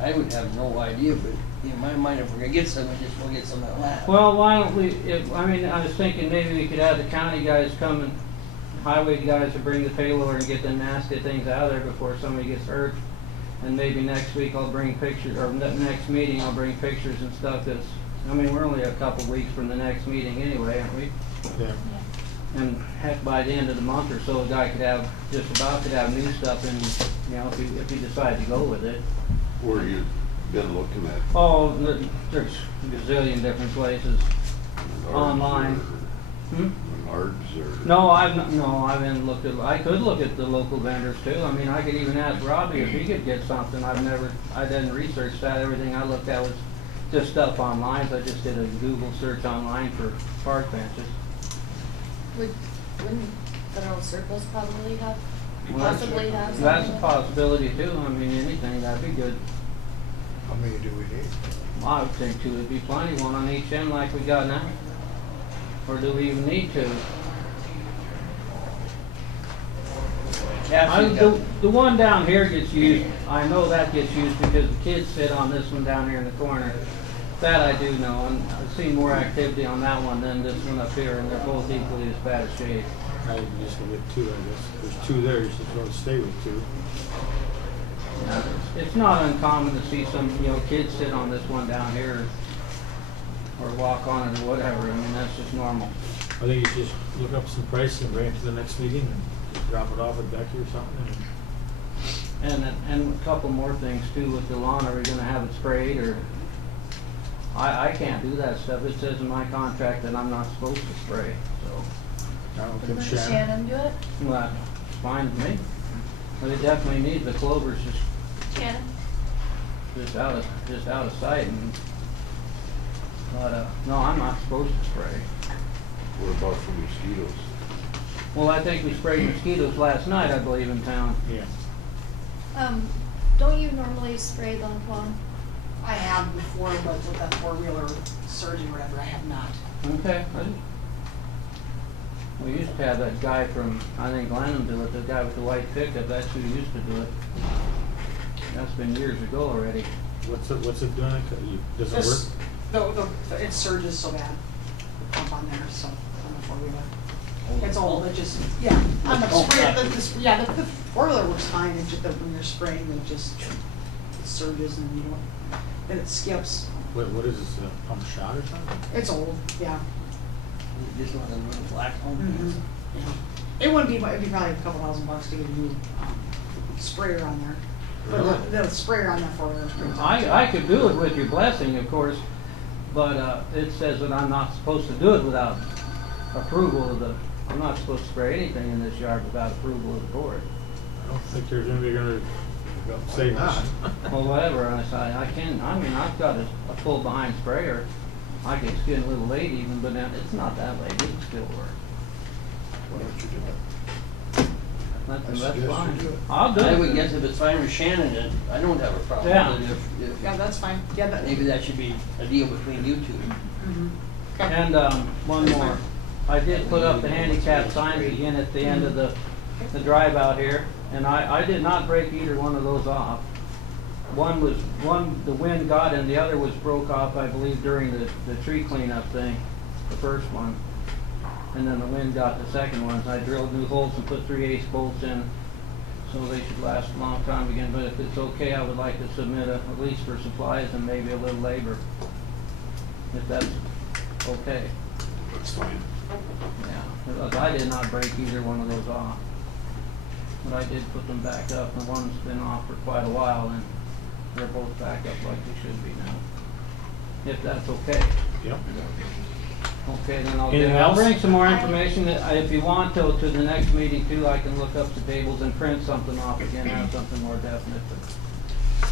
I would have no idea, but in my mind, if we're gonna get some, we'll get some that last. Well, why don't we, I was thinking maybe we could have the county guys come and, highway guys to bring the payloader and get them nasty things out of there before somebody gets hurt. And maybe next week I'll bring pictures, or next meeting I'll bring pictures and stuff that's, I mean, we're only a couple weeks from the next meeting anyway, aren't we? Yeah. And heck, by the end of the month or so, a guy could have, just about could have new stuff in, you know, if he decide to go with it. Where you been looking at? Oh, there's a gazillion different places. Online. Menards or? No, I haven't looked at, I could look at the local vendors too. I mean, I could even ask Robbie if he could get something. I didn't research that. Everything I looked at was just stuff online. So I just did a Google search online for park benches. Wouldn't Federal Circles probably have, Well, possibly have something? That's a possibility too. I mean, anything, that'd be good. How many do we need? Well, I would think two would be plenty, one on each end like we got now. Or do we even need two? The one down here gets used, I know that gets used because the kids sit on this one down here in the corner. That I do know, and I've seen more activity on that one than this one up here, and they're both equally as bad a shape. I would just go with two, I guess. There's two there, you should probably stay with two. Yeah, it's not uncommon to see some, kids sit on this one down here or walk on it or whatever. I mean, that's just normal. I think you just look up some prices and bring it to the next meeting and drop it off at Becky or something. And a couple more things too with the lawn. Are we gonna have it sprayed or? I can't do that stuff. It says in my contract that I'm not supposed to spray, so. I don't think Let Shannon do it? Well, that's fine with me. But it definitely needs, the clover's Shannon? just out of sight and, but, no, I'm not supposed to spray. What about for mosquitoes? Well, I think we sprayed mosquitoes last night, I believe, in town. Yeah. Don't you normally spray the lawn? I have before, but with that four-wheeler surge or whatever, I have not. Okay. We used to have that guy from, I think Glenham do it, the guy with the white pickup, that's who used to do it. That's been years ago already. What's it doing? Does it work? It surges so bad, the pump on there, so, on the four-wheeler. It's old, it just, yeah, on the sprayer, the four-wheeler works fine, it's just that when you're spraying, it just surges and you don't, then it skips. What is this, a pump shot or something? It's old, yeah. Just one of them little black ones. Yeah. It wouldn't be, it'd be probably a couple $1,000 to get a new sprayer on there. But the sprayer on that four-wheeler is pretty tough. I could do it with your blessing, of course, but it says that I'm not supposed to do it without approval of I'm not supposed to spray anything in this yard without approval of the board. I don't think there's anybody gonna say not. Well, whatever, I've got a full behind sprayer. I get skin a little late even, but it's not that late, it can still work. Why don't you do it? That's fine. You do it. I'll do it. I would guess if it's fine with Shannon, then I don't have a problem. Yeah. But if Yeah, that's fine. Yeah, maybe that should be a deal between you two. Okay. And one more. I did put up the handicap signs again at the end of the drive out here, and I did not break either one of those off. One the wind got, and the other was broke off, I believe, during the tree cleanup thing, the first one. And then the wind got the second one, so I drilled new holes and put 3/8 bolts in. so they should last a long time again. But if it's okay, I would like to submit a lease for supplies and maybe a little labor, if that's okay. That's fine. Yeah, because I did not break either one of those off. But I did put them back up, and one's been off for quite a while, and they're both back up like they should be now. If that's okay. Yep. Okay, then I'll Anything else? bring some more information, that if you want to the next meeting too. I can look up the tables and print something off again, have something more definite,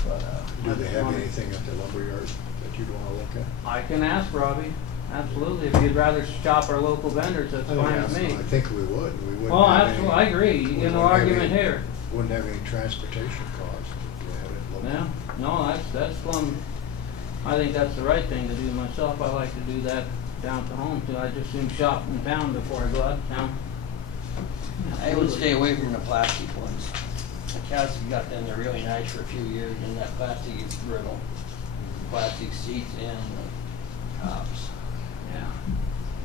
but Do they have anything at the lumberyard that you'd wanna look at? I can ask Robbie, absolutely. If you'd rather shop our local vendors, that's fine with me. I think we would. We wouldn't Oh, have absolutely, any- I agree. You we get no wouldn't have argument any- here. Wouldn't have any transportation costs if we had it local. Yeah, no, that's plumb, I think that's the right thing to do myself. I like to do that down to home too. I just soon shop in town before I go out of town. I would stay away from the plastic ones. The cats have got them, they're really nice for a few years, and that plastic is brittle. Plastic seats and the tops. Yeah.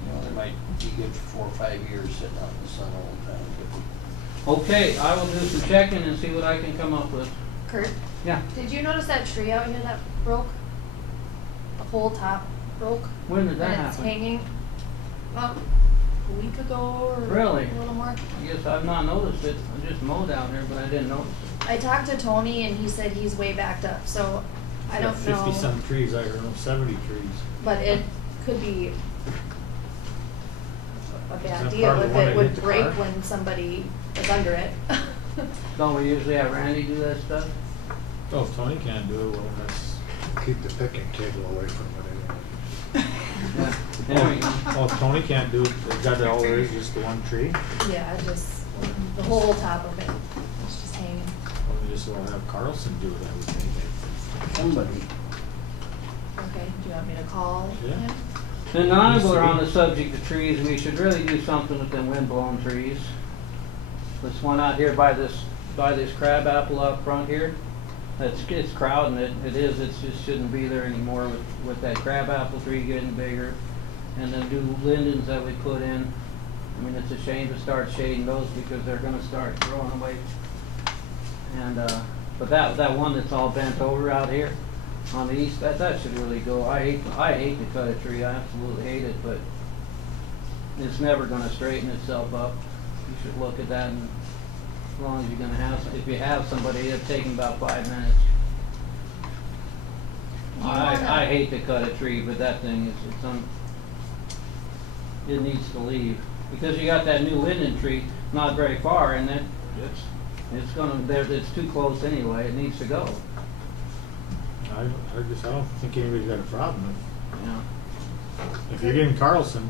You know, they might be good for 4 or 5 years sitting out in the sun all the time. Okay, I will do some checking and see what I can come up with. Kurt, Yeah. did you notice that tree out here that broke? The whole top broke? When did that And it's happen? hanging, a week ago or Really? a little more. I guess I've not noticed it. I just mowed out there, but I didn't notice it. I talked to Tony and he said he's way backed up, so I don't know. 50-some trees, I heard, 70 trees. But it could be a Is bad that deal part of the if one it that would hit the break car? when somebody is under it. Don't we usually have Randy do that stuff? Oh, if Tony can't do it, well, that's. Keep the picnic table away from it anyway. There you go. Oh, if Tony can't do it, they've got it all there is just the one tree? Yeah, just the whole top of it. It's just hanging. Well, we just want to have Carlson do it, I would think. Somebody. Okay, do you want me to call Yeah. him? And now that we're on the subject of trees, we should really do something with them wind-blown trees. This one out here by this crab apple out front here, it's crowding it. It just shouldn't be there anymore with that crab apple tree getting bigger. And the new lindens that we put in. I mean, it's a shame to start shading those because they're gonna start growing away. And, but that one that's all bent over out here on the east, that should really go. I hate to cut a tree, I absolutely hate it, but it's never gonna straighten itself up. You should look at that, and as long as you're gonna have, if you have somebody, it'll take them about 5 minutes. I hate to cut a tree, but that thing it needs to leave. Because you got that new linden tree not very far, and it's too close anyway, it needs to go. I don't think anybody's got a problem with Yeah. it. If you're getting Carlson,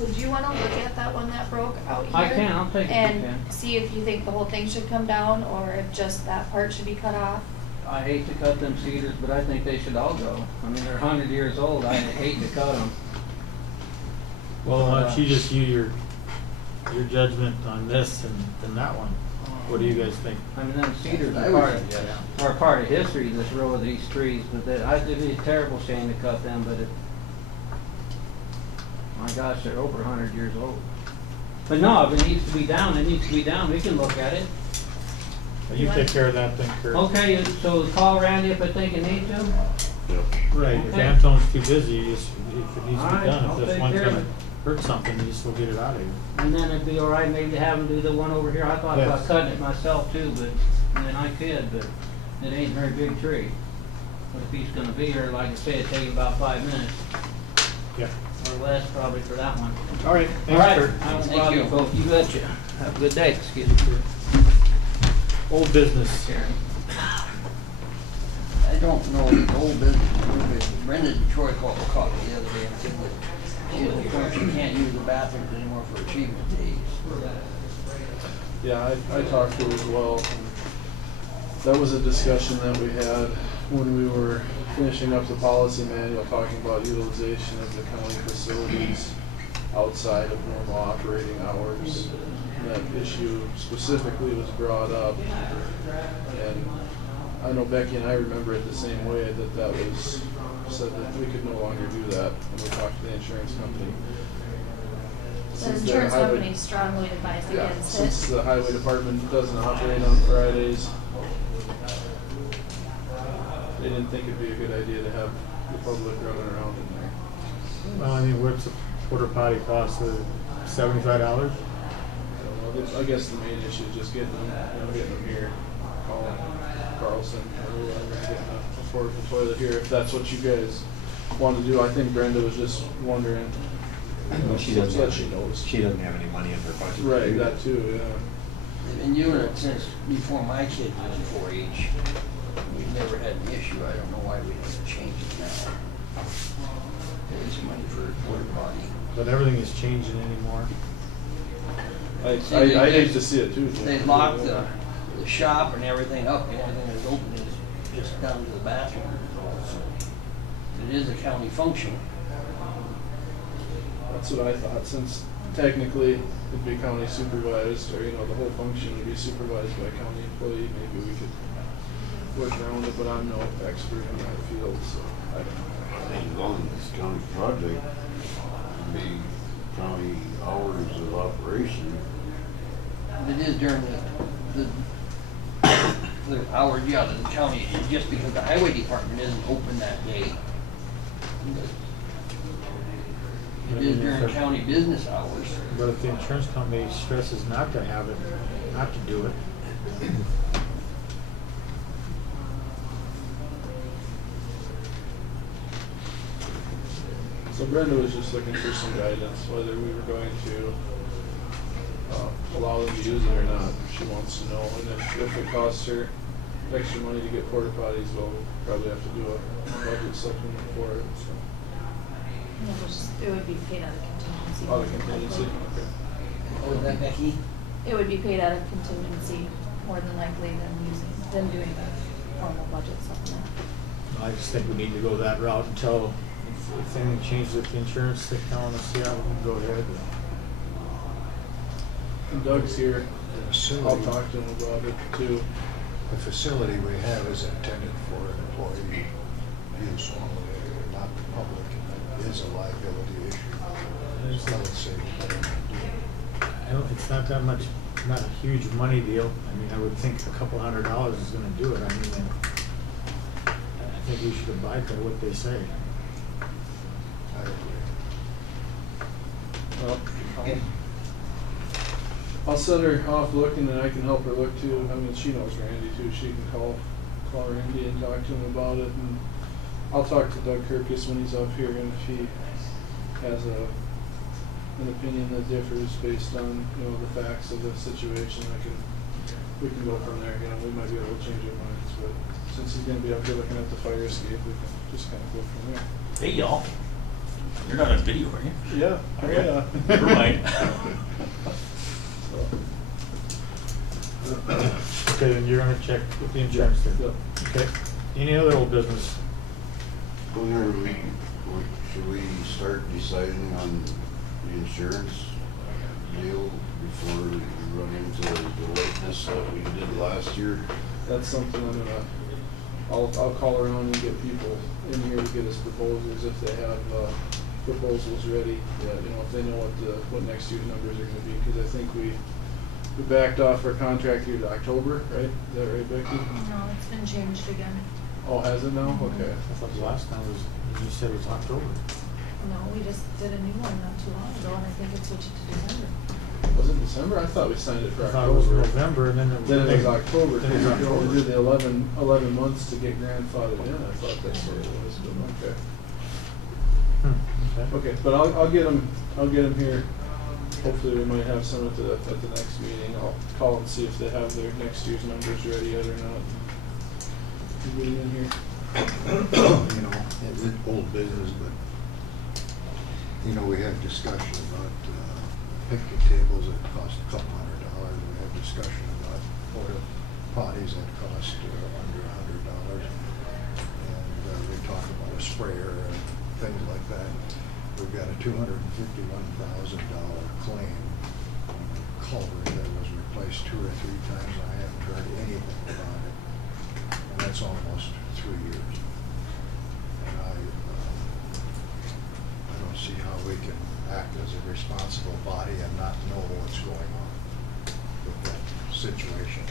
Would you wanna look at that one that broke out here? I can, I'll take it, you And can. see if you think the whole thing should come down, or if just that part should be cut off? I hate to cut them cedars, but I think they should all go. I mean, they're 100 years old, I hate to cut them. well, why don't you just use your judgment on this and that one? What do you guys think? I mean, them cedars I are would- are part of history, this row of these trees, but it'd be a terrible shame to cut them, but my gosh, they're over 100 years old. But no, if it needs to be down, it needs to be down, we can look at it. You take care of that thing, Kurt. Okay, so call Randy if I think you need to? Right, if Okay. Anton's too busy, if it needs to All be right, done, I'll if this take one's care of gonna it. hurt something, you just will get it out of here. And then it'd be all right maybe to have him do the one over here. I thought about Yes. cutting it myself too, but then I could, but it ain't a very big tree. But if he's gonna be here, like I say, it'd take about 5 minutes Yeah. or less probably for that one. All right, All thanks, right, Kurt. I won't Thank bother you you. folks. You betcha. Have a good day. Excuse me. Old business. Karen. I don't know the old business. Brenda Detroit called me the other day and said that she can't use the bathrooms anymore for achievement days. Yeah, I talked to her as well. That was a discussion that we had when we were finishing up the policy manual, talking about utilization of the county facilities outside of normal operating hours. That issue specifically was brought up, and I know Becky and I remember it the same way, that was said that we could no longer do that, and we talked to the insurance company. The insurance company strongly advised against it. Since the highway department doesn't operate on Fridays, they didn't think it'd be a good idea to have the public running around in there. Well, I mean, what's a porta potty cost, $75? I don't know. I guess the main issue is just getting them, getting them here, calling Carlson or whoever, and getting a portable toilet here. If that's what you guys want to do, I think Brenda was just wondering. She So doesn't that have she any- knows. She doesn't have any money in her budget. to Right, do that too, yeah. They've been doing it since before my kid was in 4-H. We've never had an issue. I don't know why we have to change it now. There's money for a porta potty. But everything is changing anymore. I hate to see it too. They lock the shop and everything up. The only thing that's open is just down to the bathroom. So it is a county function. That's what I thought, since technically it'd be county supervised, or, the whole function would be supervised by a county employee, maybe we could work around it, but I'm no expert in that field, so I don't know. As long as this county project be county hours of operation. It is during the hours, yeah, the county, just because the highway department isn't open that day. It is during county business hours. But if the insurance company stresses not to have it, not to do it, So Brenda was just looking for some guidance, whether we were going to allow them to use it or not. She wants to know, and if it costs her extra money to get porta potties, well, we'll probably have to do a budget supplement for it, so. It would be paid out of contingency. Out of contingency, okay. Oh, is that Becky? It would be paid out of contingency more than likely than doing the formal budget supplement. I just think we need to go that route until if anything changes with the insurance, they tell us, yeah, we can go ahead. And Doug's here. The facility- I'll talk to him about it too. The facility we have is intended for employee use only, not the public, and that is a liability issue. I would say we better not do it. I don't, it's not that much, not a huge money deal. I mean, I would think a couple $100 is gonna do it. I mean, I think we should abide by what they say. I agree. Well, I'll send her off looking, and I can help her look too. I mean, she knows Randy too. She can call Randy and talk to him about it. And I'll talk to Doug Kirkus when he's up here, and if he has an opinion that differs based on the facts of the situation, we can go from there. We might be able to change our minds, but since he's going to be up here looking at the fire escape, we can just kind of go from there. Hey, y'all. You're not on video, are you? Yeah. Okay. Yeah. Never mind. Okay, then you're gonna check with the insurance then? Yep. Okay. Any other old business? Should we start deciding on the insurance deal before we run into the lateness that we did last year? That's something I'll call around and get people in here to get us proposals if they have proposals ready. Yeah, if they know what next year's numbers are going to be, because I think we backed off our contract here to October, right? Is that right, Becky? No, it's been changed again. Oh, has it now? Okay. I thought the last time you said it was October. No, we just did a new one not too long ago, and I think it switched to December. Was it December? I thought we signed it for I October. thought it was November, and then Then it was October. Then it was We only October. did the 11 months to get grandfathered in. I thought that's what it was, but okay. Okay. Okay, but I'll get them here. Hopefully we might have some at the next meeting. I'll call and see if they have their next year's numbers ready yet or not. Get it in here. It's old business, but, we have discussion about picnic tables that cost a couple $100. We have discussion about porta potties that cost under $100. And we talk about a sprayer and things like that. We've got a $251,000 claim on a culvert that was replaced 2 or 3 times. I haven't heard anything about it. And that's almost 3 years. And I don't see how we can act as a responsible body and not know what's going on with that situation.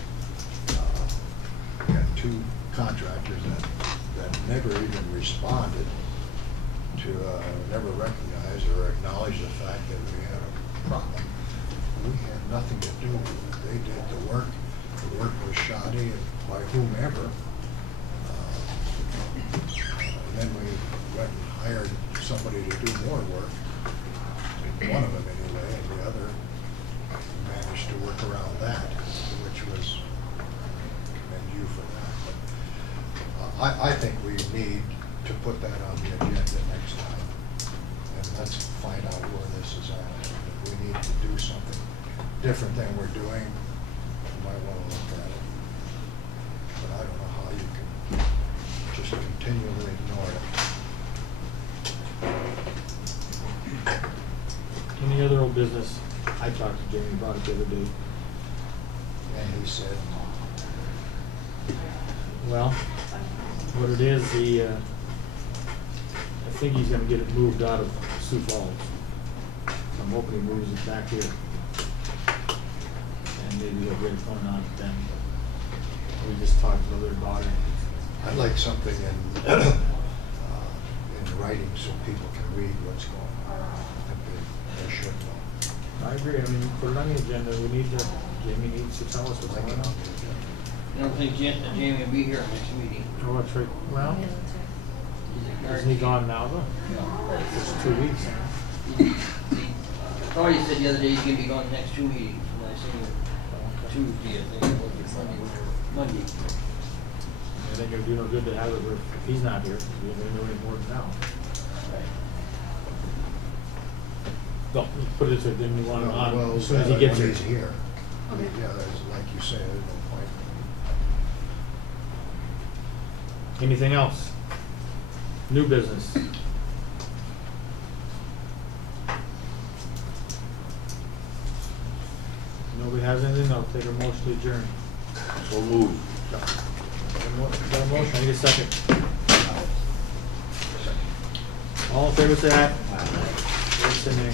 We had two contractors that never even responded to, never recognize or acknowledge the fact that we had a problem. We had nothing to do with it. They did the work. The work was shoddy by whomever. And then we went and hired somebody to do more work. One of them anyway, and the other managed to work around that, which was, commend you for that. But I think we need to put that on the agenda next time, and let's find out where this is at. If we need to do something different than we're doing, we might want to look at it. But I don't know how you can just continually ignore it. Any other old business? I talked to Jamie about it the other day. And he said, Well, what it is, I think he's gonna get it moved out of Sioux Falls. So I'm hoping he moves it back here. And maybe they'll get it going on then. We just talked a little bit about it. I'd like something in writing so people can read what's going on. I think they should know. I agree, I mean, put it on the agenda, we need to, Jamie needs to tell us what's going on. I don't think Jamie will be here next meeting. Oh, that's right, well, isn't he gone now though? It's 2 weeks, huh? I thought he said the other day he's gonna be gone the next two meetings, and I seen him Tuesday, I think it was, or Monday. I think it'd do no good to have it if he's not here, because we don't know any more than now. No, put it this way, then we want him on Well, as soon as he gets when here. he's here. Okay. Yeah, there's, like you say, there's no point. Anything else? New business? Nobody has anything, I'll take a motion to adjourn. So move. Got a motion, I need a second. All in favor, say aye. Yes, and nay.